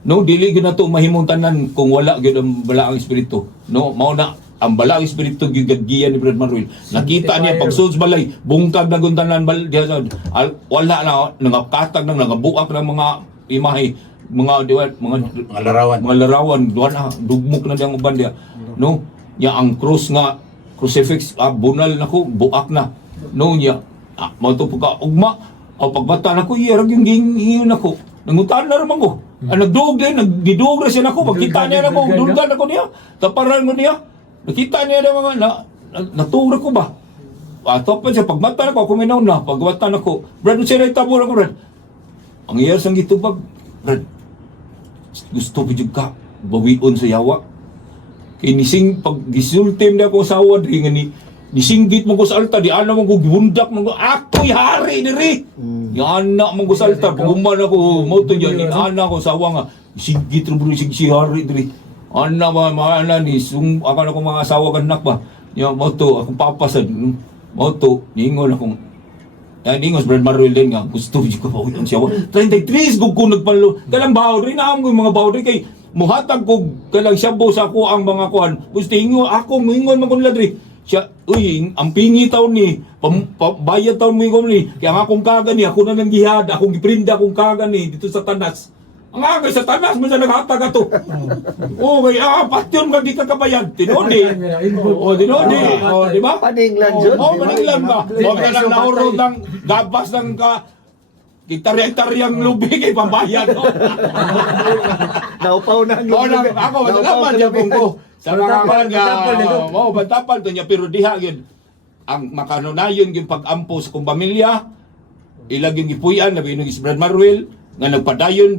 No, dili gyud na to mahimo ang tanan kung wala gyud ang balaang espiritu. No, mao na ang balaang espiritu gyud gadgiyan ni Brad Manuel. Nakita niya pagsulod sa balay, bungkag na gyud tanan wala na nangakatag nang nangabuak ng mga imahe, mga larawan, duha na dugmok na diyang uban dia. No, ya ang cross nga crucifix bunal nako buak na no niya mao to pagka ugma o pagbata nako iya ra yung gingiyon nako nangutan na raman ko nagduog din nagdiduog ra siya nako pagkita niya nako dulgan ako niya taparan ko niya nakita niya na mga natura ko ba ato pa siya pagmata nako kuminaw na pagbata nako Brad siya ray tabor ako Brad ang iya sang gitubag Brad gusto pa jud ka bawion sa yawa kay nising pag gisultim na ako sa awa diri nga nisinggit mo ko sa altar di ana mo ko gibundak mo ko ako'y hari diri yan na mo ko sa altar pagumman ako mo to yan ana ko sa awa nga singgit ro bro si hari diri ana ba maana ni akan ako mga asawa kanak ba ya mo to akong papasad mo to ningon akong ningon Brad Maruel din nga gusto ko pa uyon siya 33 gug ko nagpalo kalang bawo rin na ang mga bawo rin kay muhatag ko kalang shabu sa ako ang mga kuhan. Gusto hingo ako mingon man kun ladri. Siya uy ang pingi taon ni bayad taon mo ni. Kaya nga akong kaga ni ako na nang gihad, akong giprinda akong kaga ni dito sa tanas. Ang agay sa tanas man sa naghatag ato. Okay, patyon ka di ka kabayad. Tinodi. Tinodi. Di ba? Paninglan jud. Paninglan ba? O ka lang naurod ng gabas ng Hektarya-hektaryang lubi kay pambayad. Naupaw na ang lubi. Ako, masalamat niya kung ko. Sa mga bantapal to niya, pero diha yun. Ang makanunayon yung pag-ampo sa kong pamilya, ilag yung ipuyan, nabinog si Brad Maruel, nga nagpadayon,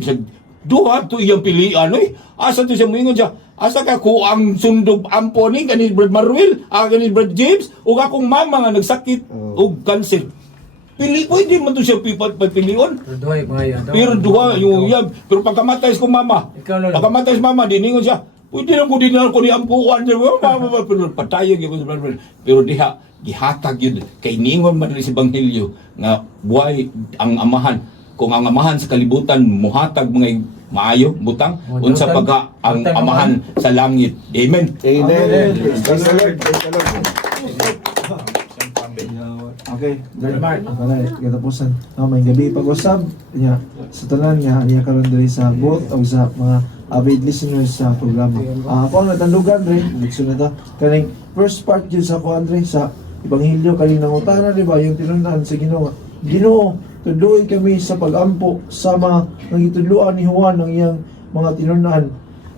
duha to iyang pilian. Asa to siya moingon siya, asa ka ko ang sundog ampo ni, kanil Brad Maruel, kanil Brad James, o akong mama nga nagsakit, o cancer. Pwede man to siya pipilion. Pero duha yung yan. Pero pagkamatay ko mama, pagkamatay mama, diningon siya, pwede lang ko din ako ni ampuan. Pero patayo yun. Pero diha, gihatag yun. Kay ningon man rin si Banghilyo, nga buhay ang amahan. Kung ang amahan sa kalibutan, muhatag mga maayo, butang, unsa pagka ang amahan sa langit. Amen. Amen. Praise the Lord. Okay, very much. Okay, katapusan. May gabi pag-usab niya sa tanan niya karon diri sa booth o sa mga avid listeners sa programa. Ako ang natandugan rin, nagsunod ta kaning first part yun sa kuan rin sa Ebanghelyo kaning nangutana di ba yung tinun-an sa Ginoo. Ginoo, tudloy kami sa pag-ampo sa mga nagitudloan ni Juan ng iyang mga tinun-an.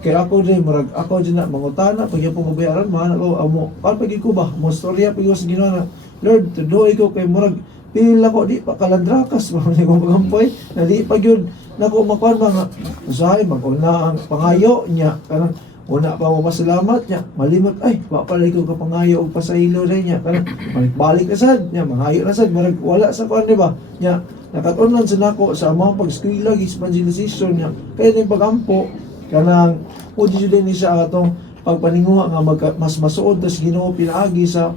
Kaya ako rin, ako din na mangutana pag yung pagbayaran, mahal ako, amo, pagpagin ko ba, mo storya pag sa Ginoo na Lord, tudoy ko kay murag pila ko di pa kalandrakas mga ko magampoy na di pa gyud nako makuan mga usahay maguna ang pangayo niya kanang una pa mo pasalamat niya malimot ay wa pala ko ka pangayo og pasaylo rin niya kanang balik na sad niya mangayo na sad murag wala sa kuan di ba niya nakatunan sa nako sa among pag-eskwela evangelization niya kay ni pagampo kanang udi jud ni siya atong pagpaninguha nga mas masuod tas Ginoo pinaagi sa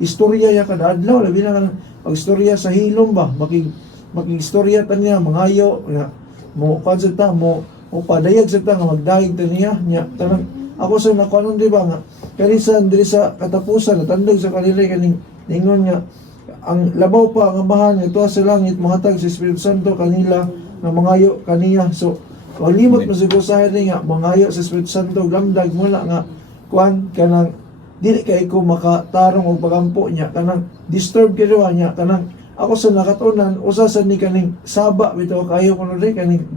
istorya ya kada adlaw labi na kan pag-istorya sa hilom ba makig-istorya ta niya mangayo nga mo konsulta mo padayag sa ta nga magdayeg ta niya tanang ako sa nakuanon di ba nga kanisan diri sa katapusan natandog sa kanila kaning ningon nga ang labaw pa ang amahan ito sa langit mahatag sa Espiritu Santo kanila nga mangayo kaniya so limot mo siguro sa nga mangayo sa Espiritu Santo lamdag mula nga kuan kanang dili kay ko makatarong og pagampo niya kanang disturb kay kanang ako sa nakatunan usa sa ni kaning saba bitaw kayo kuno rin kaning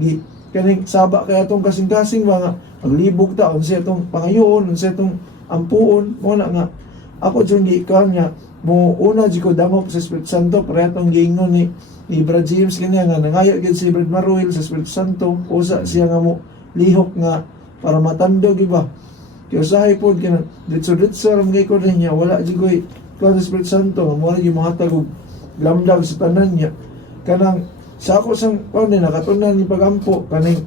kaning saba kay atong kasing-kasing mga paglibog ta unsa itong pangayoon, unsa itong ampuon mo na nga ako jud gi kan nga mo una jud ko damop sa Espiritu Santo para atong giingon ni Brad James kanya nga nangayo gid si Brad Maruel sa Espiritu Santo usa siya nga mo lihok nga para matandog iba kay usahay pod kana ditso ram gay ko niya wala jud koy kan sa Espiritu Santo nga mo yung mahatag og lamdam sa tanan niya kanang sa ako sang paano nakatunan ni pagampo kaning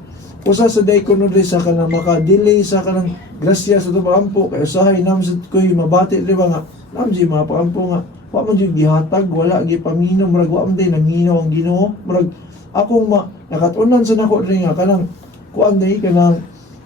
usa sa day ko no sa kanang maka-delay sa kanang grasya sa pagampo kay usahay nam sa koy mabati di ba nga nam di mapagampo nga wa man jud gihatag wala gi paminom murag wa man day naminaw ang Ginoo murag akong nakatunan sa nako diri nga kanang kuan day kanang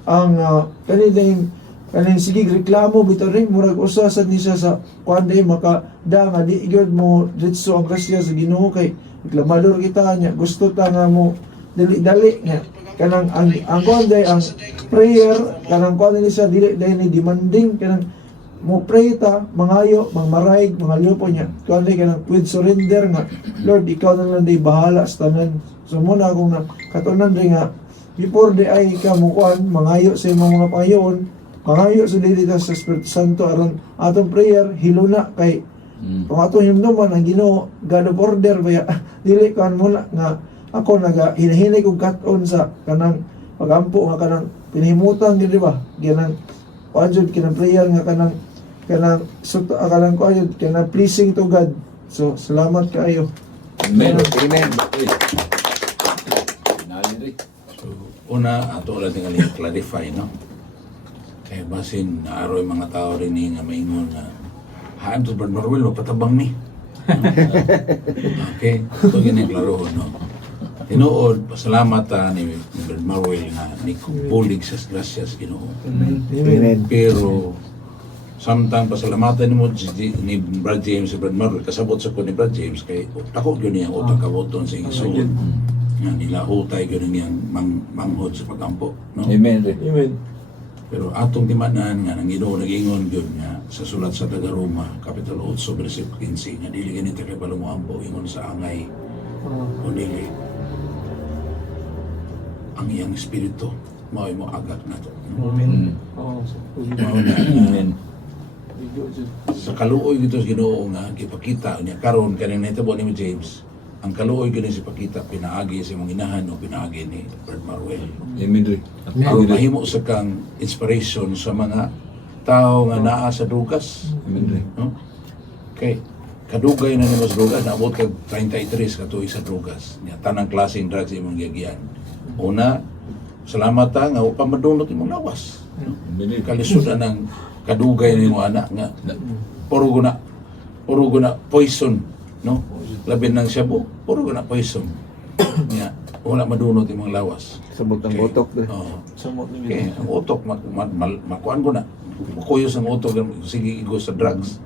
ang kaning sige reklamo bitaw ring murag usa sad ni siya sa kuan day maka da nga di gyud mo ditso ang grasya sa Ginoo kay reklamador kita nya gusto ta nga mo dali nga kanang ang kuan day ang prayer kanang kuan ni siya dili day ni demanding kanang mo pray ta mangayo mangmarayg mangalyo po nya kuan day kanang with surrender nga Lord ikaw na lang day bahala sa tanan so muna akong katunan day nga before day ay ka mo kuan mangayo sa imong mga pangayoon mangayo sa dili ta sa Espiritu Santo aron atong prayer hiluna kay kung ato himnuman ang Ginoo God of order baya dili kan muna nga ako naga hinahinay kog kat-on sa kanang pagampo nga kanang pinihimutan di ba ganang paanjud kinang prayer nga kanang kanang kuayod kanang pleasing to God so salamat kaayo. Amen. Amen. So, una, ato lang tingali clarify, no? Kaya basin, naaroy mga tao rin nga maingon na haan to Brad Maruel, patabang ni. Okay, ito giniklaro, no? Tinuod, pasalamat ni Brad Maruel na ni kubulig sa gracias, Ginoo. Amen. Pero, samtang pasalamatan ni Brad James sa Brad Maruel, kasabot sa ko ni Brad James, kay takot yun niya utang kaboton sa isun. Nga nila hutay yun niyang manghod sa pagampo, no? Amen. Pero atong timanan nga nang Ginoo nag-ingon gyud nga sa sulat sa Taga-Roma Kapitulo 8 bersikulo 15 nga dili ganito kay balumuampo ingon sa angay o dili ang iyang espiritu mao mo agak nato. Amen. Amen. Sa kaluoy gito sa Ginoo nga gipakita niya karon kaning nahitabo ni James ang kaluoy gani si pakita pinaagi sa imong inahan o pinaagi ni Brad Maruel. Amen. Ang mahimo sa kang inspiration sa mga tao nga naa sa drugas. Amen. No? Okay. Kadugay na nimo sa drugas, naabot kag 33 katuig sa drugas. Nya tanang klaseng drugs imong giagian. Una, salamat ta nga upa madunot imong lawas. No? Amen. Kalisod ang kadugay nimo anak nga puro guna poison, no? Labi ng shabu, puro guna poison. Nya wala madunot imong lawas. Sabot ang botok do. Oo. Okay, ang utok, makuan ko na. Makuyos ang utok, sige igo sa drugs.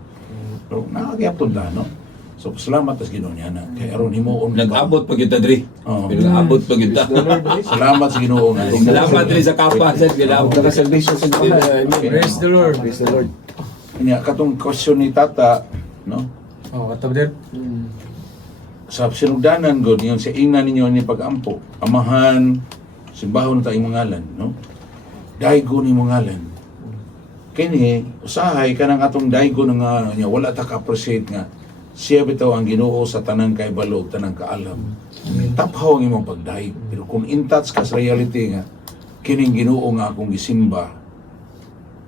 Pero nakakyapon na, no? So, salamat sa Ginoo niya na. Kaya aron himuon. Nag-abot pa kita diri. Oo. Nag-abot pa kita. Salamat sa Ginoo nga. Salamat diri sa kapa sa ginabot. Ang salvation sa bahay. Praise the Lord. Praise the Lord. Kanya, katong question ni Tata, no? Oh, katabi Sa sinugdanan god yun sa ina ninyo ni pag-ampo. Amahan, simbahon ta imong ngalan, no? Daigo ni imong ngalan. Kini usahay kanang atong daigo nga niya wala ta ka-appreciate nga siya bitaw ang Ginoo sa tanang kaibalog, tanang kaalam. Taphaw ang imong pagdaig. Pero kung in touch ka sa reality nga kining Ginoo nga akong gisimba,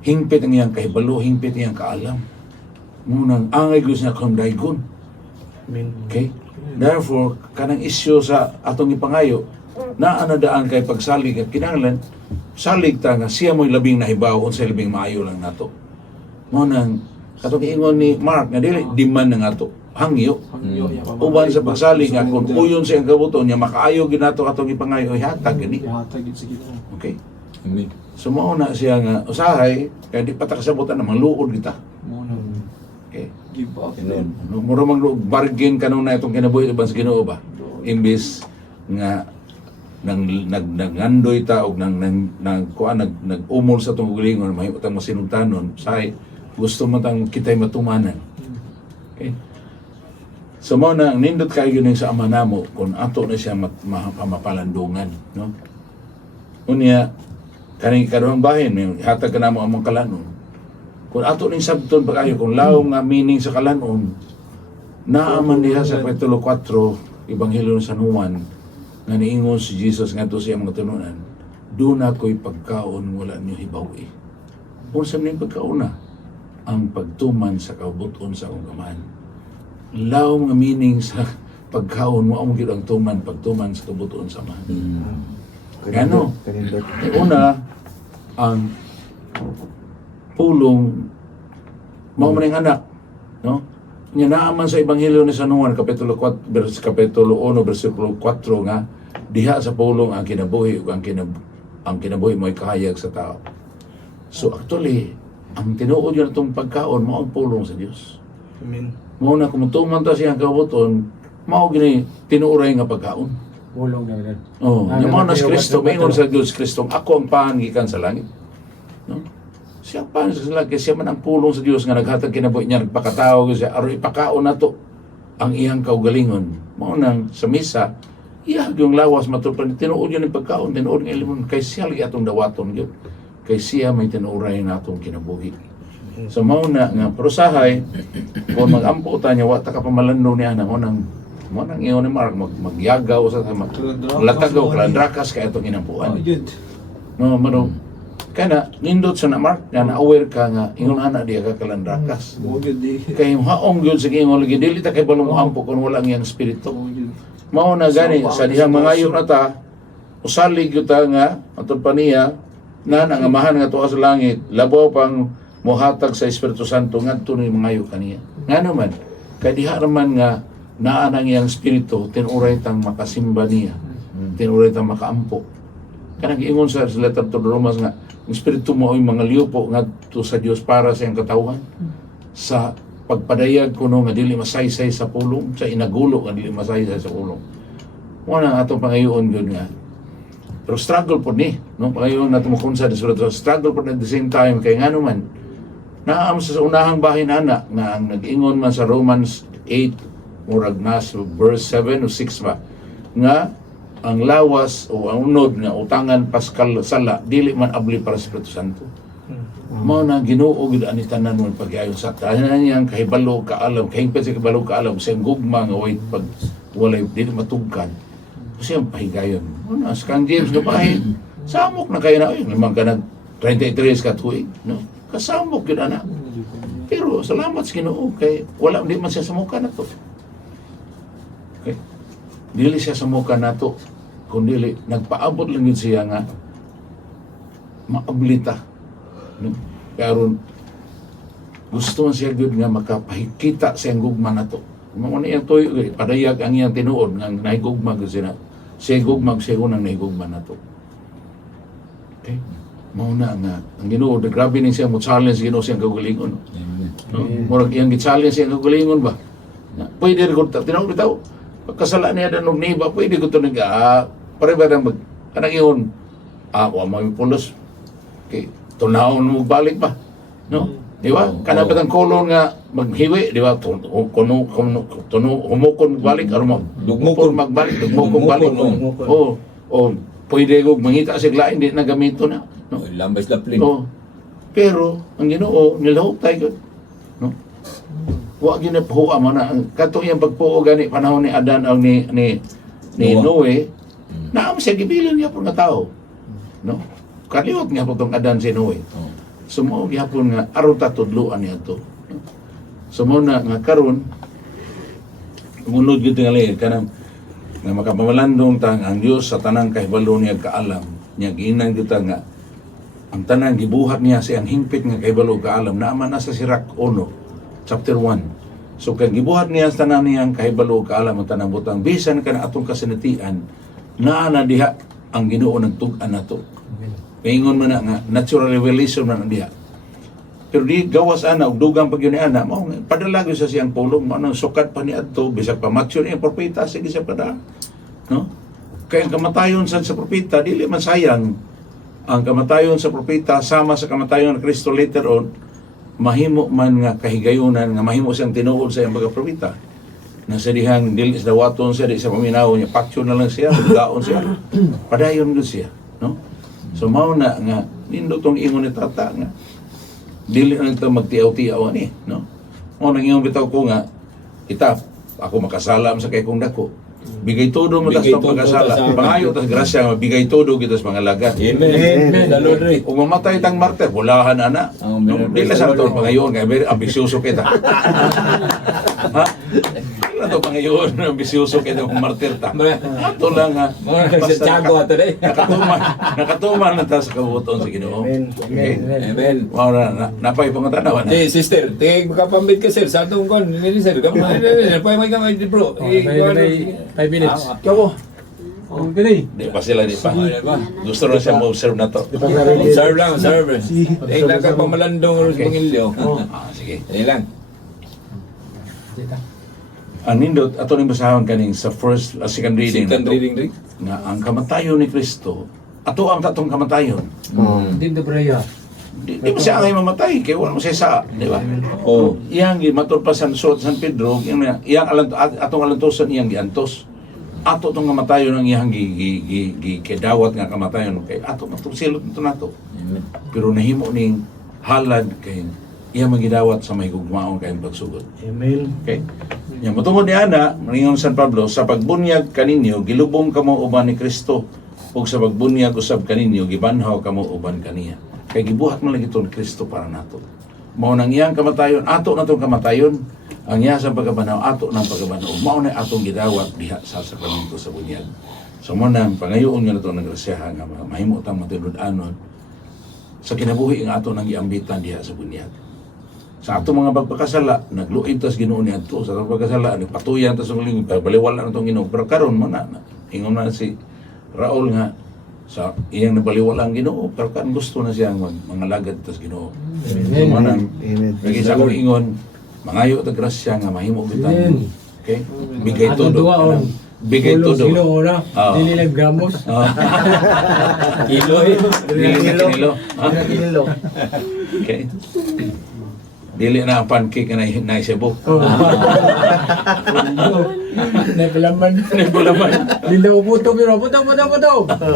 hingpit ang iyang kahibalo, hingpit ang iyang kaalam. Munang angay gusto niya kang daigon. Okay? Therefore, kanang issue sa atong ipangayo, naanadaan kay pagsalig at kinahanglan, salig ta nga siya mo'y labing nahibaw sa labing maayo lang nato. Mo nang katong ingon ni Mark nga dili demand na ato, hangyo. Uban sa pagsalig nga kung uyon sa iyang kabuton niya makaayo ginato atong ipangayo ihatag gani. Okay? Amen. So mao na siya nga usahay kay di pa ta kasabutan na mangluod kita. Okay. Amen. Mura mang bargain kanuna itong kinabuhi uban sa Ginoo ba? Imbis nga nagandoy ta og nag-umol sa tong gulingon mahimo tang masinugtanon say gusto man tang kitay matumanan. Okay. So mo na nindot kayo ning sa ama namo kung ato na siya mapalandungan, no? Unya kani kaduhang bahin may hatag ka namo among kalanon. Kung ato ning sabton pag-ayo kung law nga meaning sa kalanon, naaman diha sa kapitulo 4 Ebanghelyo sa San Juan nga niingon si Jesus ngadto sa iyang mga tununan, doon ako'y pagkaon wala niyo hibawi. Unsa ning pagkauna? Ang pagtuman sa kabuton sa akong Amahan. Law nga meaning sa pagkaon mo ang gyud ang tuman pagtuman sa kabuton sa Amahan. Ano? Una, ang pulong mao man ang anak, no? Nya naaman sa Ebanghelyo ni San Juan kapitulo 1 bersikulo 4 nga diha sa pulong ang kinabuhi ug ang kinabuhi mo'y kahayag sa tao. So actually, ang tinuod yun itong pagkaon mao ang pulong sa Dios. Amen. Mao na kumutuman ta siyang kabuton, mao gini tinuoray nga pagkaon. Pulong na yan. Oh, nya mao na si Kristo, maingon sa Dios Kristo, ako ang pan gikan sa langit. No? Siya pan sa langit, siya man ang pulong sa Dios nga naghatag kinabuhi niya, nagpakatao siya aron ipakaon nato ang iyang kaugalingon. Mao nang sa misa, iya yung lawas matupan tinuod yun ang pagkaon, tinuod nga ilimon kay siya lagi atong dawaton gyud. Kay siya may tinuoray natong kinabuhi. So mao na nga prosahay kung magampo ta niya wa ta ka pamalando niya nang unang mo nang iyon ni Mark magyagaw sa latagaw kalandrakas kay atong inampuan. No mano kana nindot sa na Mark nga aware ka nga ingon ana diya ka kalandrakas. Kay haong gyud sa ingon lagi dili ta kay balong ampo kun wala ngiyang espiritu. Mao na gani sa dihang mangayo na ta usalig gyud ta nga atong paniya na ang Amahan nga tuwa sa langit labaw pang mohatag sa Espiritu Santo ngadto ni mangayo kaniya. Ngano man kay diha naman nga naa nang iyang espiritu tinuray tang makasimba niya. Tinuray tang makaampo. Kanang giingon sa letter to the Romans nga ang espiritu mo ay mga liupo ngadto sa Dios para sa iyang katawhan. Sa pagpadayag kuno nga dili masaysay sa pulong, sa inagulo nga dili masaysay sa pulong. Mo na atong pangayoon gyud nga. Pero struggle po ni, no? Pangayoon natin mo kunsa di sulat, struggle po at the same time, kaya nga naman, naam sa unahang bahin ana, nga ang nag-ingon man sa Romans 8, murag na verse 7 o 6 ba, nga ang lawas o ang unod nga utangan paskal sala, dili man abli para sa Espiritu Santo. Mao na Ginoo gid ani tanan mo pag-ayo sa tanan niyang kahibalo kaalam, kahingpit sa kahibalo kaalam sa gugma nga way pag walay dili matugkan. Kasi ang pahigayon. Ano, sa Kang James na bahin, samok na kayo na, naman ka na 33 ka tuig, no? Kasamok yun, anak. Pero salamat sa Ginoo, kay wala, hindi man siya samukan na to. Okay? Dili siya samukan na to, kundi nagpaabot lang yun siya nga, maablita. No? Kaya ron, gusto man siya yun nga makapahikita siyang gugma na to. Mga na iyang tuyo, padayag ang iyang tinuod, ang nahigugma kasi na, siya gugmag siya unang nahigugma na to. Okay? Mauna nga, ang Ginoo, grabe din siya mo challenge Ginoo siyang kagalingon. No? Murag iyang gi-challenge siyang kagalingon ba? Na, pwede rin ko, tinawag bitaw, pagkasala niya na nung niba, pwede ko ito pare ba na kanang iyon, wa may pulos, okay, tunahon mo balik ba? No? Di ba? Kanapat ang kolon nga maghiwi, di ba? Humukon balik, aron dugmukon magbalik, dugmukon balik. O pwede ko mangita sa lain, hindi na gamito na. No? Lambas laplin. Pero, ang Ginoo, nilahok tayo. No? Huwag ginapuha mo na. Katong yung pagpuo gani, panahon ni Adan o ni Noe, naam siya gibilin niya po nga tao. No? Kaliwat nga po itong Adan si Noe. So mo gyapon nga aron ta tudloan niya to. So mo na nga karon munod gyud tingali kanang nga makapamalandong tang ang Dios sa tanang kahibalo niya kaalam. Nya giinang gyud nga ang tanang gibuhat niya sa ang hingpit nga kahibalo kaalam naaman na sa Sirach 1 chapter 1. So kay gibuhat niya sa tanan niyang kahibalo kaalam ang tanang butang bisan kana atong kasinatian naa na diha ang Ginoo nagtug-an nato. Paingon man na nga, natural revelation man diha. Pero di gawas ana, og dugang pag yun ni ana, padala sa siyang pulong, sukat pa ni adto, bisag pa mature yung propeta, sige siya padala. No? Kaya ang kamatayon sa propeta, dili man sayang. Ang kamatayon sa propeta, sama sa kamatayon ng Kristo later on, mahimo man nga kahigayunan, nga mahimo siyang tinuod sa iyang pagkapropeta. Nasa dihang, dili sa dawaton siya, di sa paminaw niya, paksyon na lang siya, daon siya, padayon doon siya. No? So mao na nga nindot tong ingon ni tata nga dili na ito magtiaw-tiaw ani, no? Mao nang ingon bitaw ko nga kita ako makasalam sa kay kong dako. Bigay todo mo tas Bigay tong todo pagkasala. tas sa- Pangayo tas grasya bigay todo kita sa mga lagad. Amen. Lalo rin. Kung mamatay tang martir, walahan ana. Oh, No, meron dili pa sa sa to Lord. pangayon kay very ambisyoso kita. Ha? Dili to pangayon ambisyoso kita kung martir ta. Ato lang nga. Mga nagsasago ato na eh. Nakatuman na ta sa kabuton sa Ginoo. Amen. Okay. Amen. Wow na napay pangutanaw na. Eh, sister, tingin kapambit ka sir, sa atong kon, nini sir, kamay, may kamay di bro. Oh, may 5 minutes. Kawo. Oh, gani. Di pa sila di pa. Gusto na siya mo-observe na to. Observe lang, observe. Tingin lang ka pamalandong sa pangilyo. Sige. Tingin lang. Ang nindot ato ni basahon kaning sa second reading. Second na to, reading rin. nga ang kamatayon ni Kristo ato ang tatong kamatayon. Din de Braya. Di ba siya angay mamatay kay wala mo siya sa, di ba? Oh. Iyang gimatod pa sa suot San Pedro, iyang atong alantosan iyang giantos. Ato tong kamatayon ang iyang kedawat nga kamatayon kay ato matong silot nito nato. Pero nahimo ning halad kay iyang magidawat sa may gugmaon kayong pagsugod. Amen. Okay? Yang matungod ni ana, maningon San Pablo, sa pagbunyag kaninyo gilubong kamo uban ni Kristo ug sa pagbunyag usab kaninyo gibanhaw kamo uban kaniya. Kay gibuhat man lagi ni Kristo para nato. Mao nang iyang kamatayon, ato natong kamatayon, ang iya sa pagkabanaw, ato ng pagkabanaw. Mao na atong gidawat diha sa sakramento sa bunyag. So mo nang pangayoon nga nato naggrasyahan nga mahimo tang matinud-anon sa kinabuhi nga ato nang giambitan diha sa bunyag. Sa ato mga pagpakasala, nagluib tas Ginoo ni adto sa atong pagkasala, nagpatuyan tas ang lingkod, baliwala na itong Ginoo. Pero karon mo na, ingon na si Raul nga, sa iyang nabaliwala ang Ginoo, pero kan gusto na siya mga lagad tas Ginoo. Amen. Mo nang, Amen. lagi sa akong ingon, mangayo ta grasya nga mahimo bitan. Amen. Okay? Bigay Atong todo. duwaon. Bigay Pulos todo. Ginoo na. Oo. Dili lang gramos. Kilo eh. Dili na kinilo. Ha? Kinilo. Okay? Dili na ang pancake na naisebo. Naipalaman. Naipalaman. Linda ko puto, pero puto.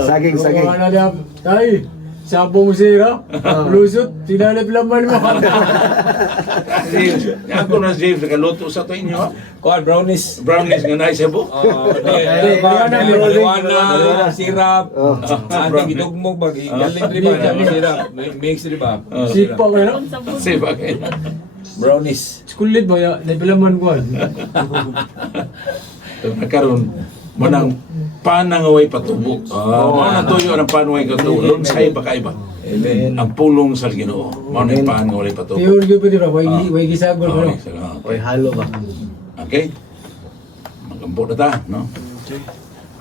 Saging. Wala na. Tay, sabong sira. Lusot, sinanay palaman mo. James, ako na James, nakaluto sa to inyo ha? Kuan, brownies. Brownies nga naisebo. Marijuana, sirap. Ating gidugmog ba? Galing rin ba? Sirap. Mix rin ba? Sipa ka na. Kasi bakit? Brownies. Skulit ba ya? Naipalaman ko. Nakaroon, manang panangaway patubok. Manang tuyo ang panangaway patubok. Lunsay pa kaiba. Amen. Ang pulong sa Ginoo. Manang panangaway patubok. Tiyon ko pa dito. Way gisagol ko. Okay, salamat. Oy, halo ba? Okay? Magampo na ta, no?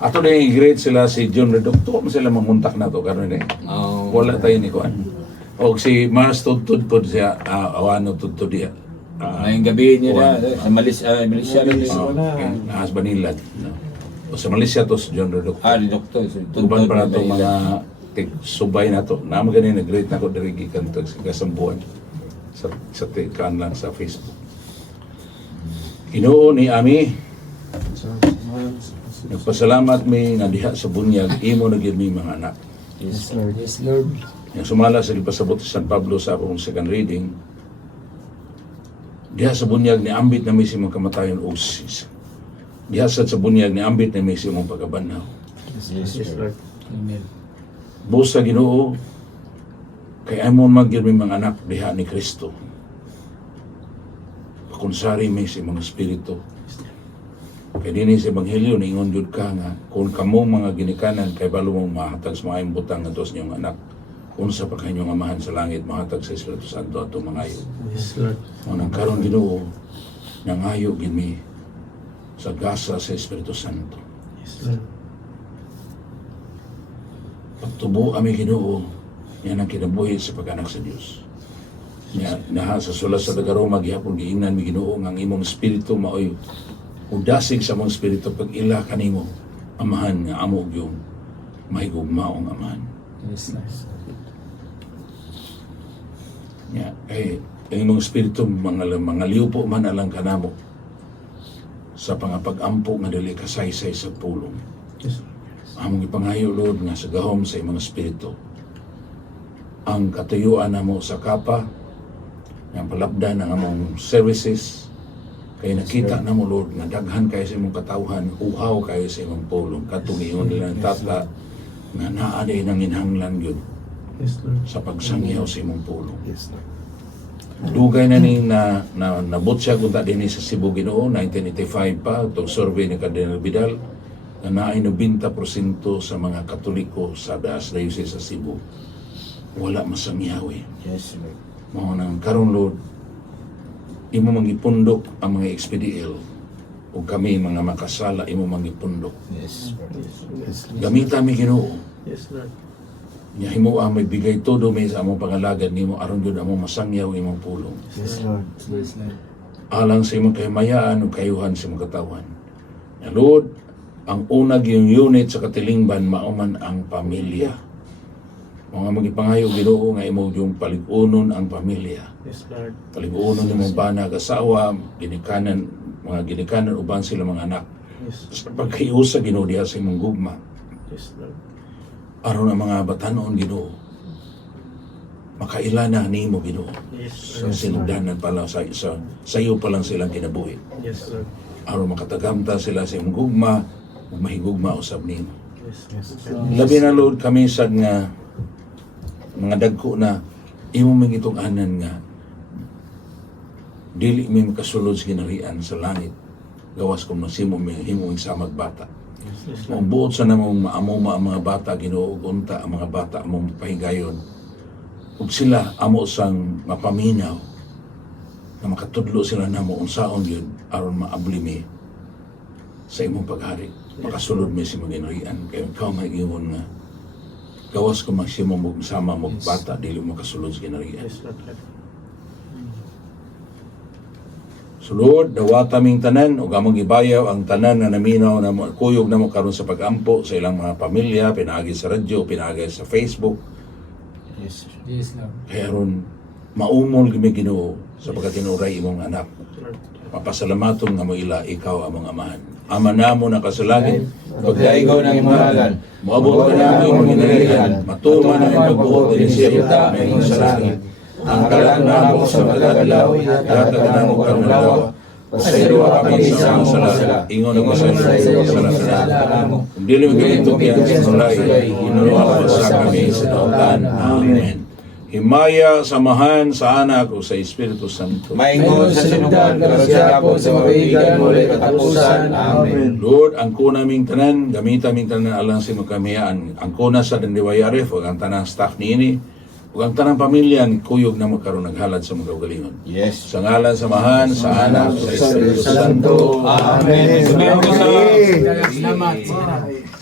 Ato na yung grade sila si John Reducto, sila manguntak na to karon eh. Wala tayo ni Kuan. O si Mars Tudtud po siya, awano Tudtud diya. Ngayong gabi niya na, sa Malaysia rin. Nahas Banilad. No? O sa Malaysia to si John Reducto. Di doktor. Tuban pa na to mga subay na to. Naman ganyan nag-grade na ko dari gikan to sa kasambuan. Sa kaan lang sa Facebook. Ginoo ni Ami, nagpasalamat mi nga diha sa bunyag, imo na gyud mi mga anak. Yes, Lord. Yes, Lord. Yang sumala sa pasabot sa San Pablo sa akong second reading, diha sa bunyag ni ambit na mi si mong kamatayon o sis. Diha sa bunyag ni ambit na mi si mong pagkabanaw. Yes, Lord. Amen. Buos sa Ginoo, kay amon magyud mi mga anak diha ni Kristo. Pakunsari mi si mga espiritu. Kay dinhi sa Ebanghelyo ningon jud ka nga kung kamo mga ginikanan kay balo mong mahatag sa mga imbutang ngadto sa inyong anak. Unsa pa kanyong amahan sa langit mahatag sa Espiritu Santo ato mangayo. Yes, Lord. Nang karon Ginoo nangayo gid mi sa gasa sa Espiritu Santo. Yes, Lord. Pagtubo ami Ginoo, yan ang kinabuhi sa pag-anak sa Dios. Naha sa sulat sa Taga-Roma gihapon giingnan mi Ginoo nga ang imong espiritu maoy udasig sa mong espiritu pag ila kanimo amahan nga amo gyud mahigugmaong amahan. Yes, Lord. Ya, ang imong espiritu mga liupo man alang kanamo sa pangapag-ampo nga dili kasaysay sa pulong. Yes. Among ipangayo Lord nga sa gahom sa imong espiritu ang katuyuan namo sa kapa, ang palapdan ng among services, kay nakita na mo Lord nga daghan kayo sa imong katawhan, uhaw kayo sa imong pulong, katungiyon nila ng tata nga naaday ng inhanglan yun Yes, Lord. sa pagsangyaw sa imong pulong. Yes, Lord. Dugay na ning nabot siya kung ta din sa Cebu Ginoo 1985 pa itong survey ni Cardinal Vidal na naay 90% sa mga Katoliko sa Diocese sa Cebu wala masangyaw eh. Yes, Lord. Mao nang karon Lord imo mangipundok ang mga XPDL ug kami mga makasala imo mangipundok. Yes, Lord. Yes, Lord. Gamita mi Ginoo. Yes, Lord. Nya himo ang magbigay todo mi sa among pangalagad nimo aron gyud among masangyaw imong pulong. Yes, Lord. Yes, Lord. Alang sa imong kahimayaan ug kayuhan sa imong katawan. Nya Lord, ang unag yung unit sa katilingban mauman ang pamilya. Mga magipangayo Ginoo nga imo yung paligunon ang pamilya. Yes, Lord. Paligunon nimong banag asawa, ginikanan, mga ginikanan uban sila mga anak. Yes, Sa pagkayusa Ginoo diha sa imong gugma. yes, Lord. Aron ang mga batanon Ginoo makailana nimo Ginoo. Yes, Sa sinugdanan pa lang sa iyo pa lang silang kinabuhi. yes, Lord. Aron makatagamta sila sa imong gugma ug mahigugma usab nimo. Yes, yes, Labi na Lord kami sad nga mga dagko na imo mingitong anan nga dili mi makasulod sa ginarian sa langit gawas kung nasimo mi himong samag bata. Ang buot sa namong maamuma ang mga bata Ginoo ug unta ang mga bata among pahigayon ug sila amo sang mapaminaw na makatudlo sila namo unsaon gyud aron maabli mi sa imong paghari makasulod mi sa imong ginarian kay ikaw mag-ingon nga gawas ko magsimo mo sama mo bata dili mo makasulod sa ginarian. yes, Lord. Sulod, dawata ming tanan, ug among gibayaw ang tanan na naminaw na kuyog na mo karon sa pagampo sa ilang mga pamilya, pinaagi sa radyo, pinaagi sa Facebook. Yes, Yes, Lord. Kaya ron, maumol kami Ginoo sa pagkatinuray imong anak. Mapasalamaton nga mo ila, ikaw among amahan. Ama namo na kasalangit, pagdaigaw ng imong ngalan, moabot ka namo imong ginarian, matuman ang imong pagbuot din sa yuta, may imong salangit. Ang kalan namo sa malagalaw, yatag namo karunlawa, pasayro kami sa mga sala, ingon mo sa iyo sa sala. Kung dili mo ganito yan sa mulay, inunuwa sa kami sa dautan. Amen. Himaya, samahan sa anak o sa Espiritu Santo. Maingon sa sinugdan, karasya po sa mabigan, muli katapusan. Amen. Lord, ang kuna ming tanan, gamita ming tanan alang sa mga kamiyaan. Ang kuna sa Dandiwayaref, o ang tanang staff niini, o ang tanang pamilya, kuyog na magkaroon naghalad sa mga ugalingon. Yes. Sa ngalan, samahan, sa anak, sa Espiritu Santo. Amen. Salamat sa Salamat.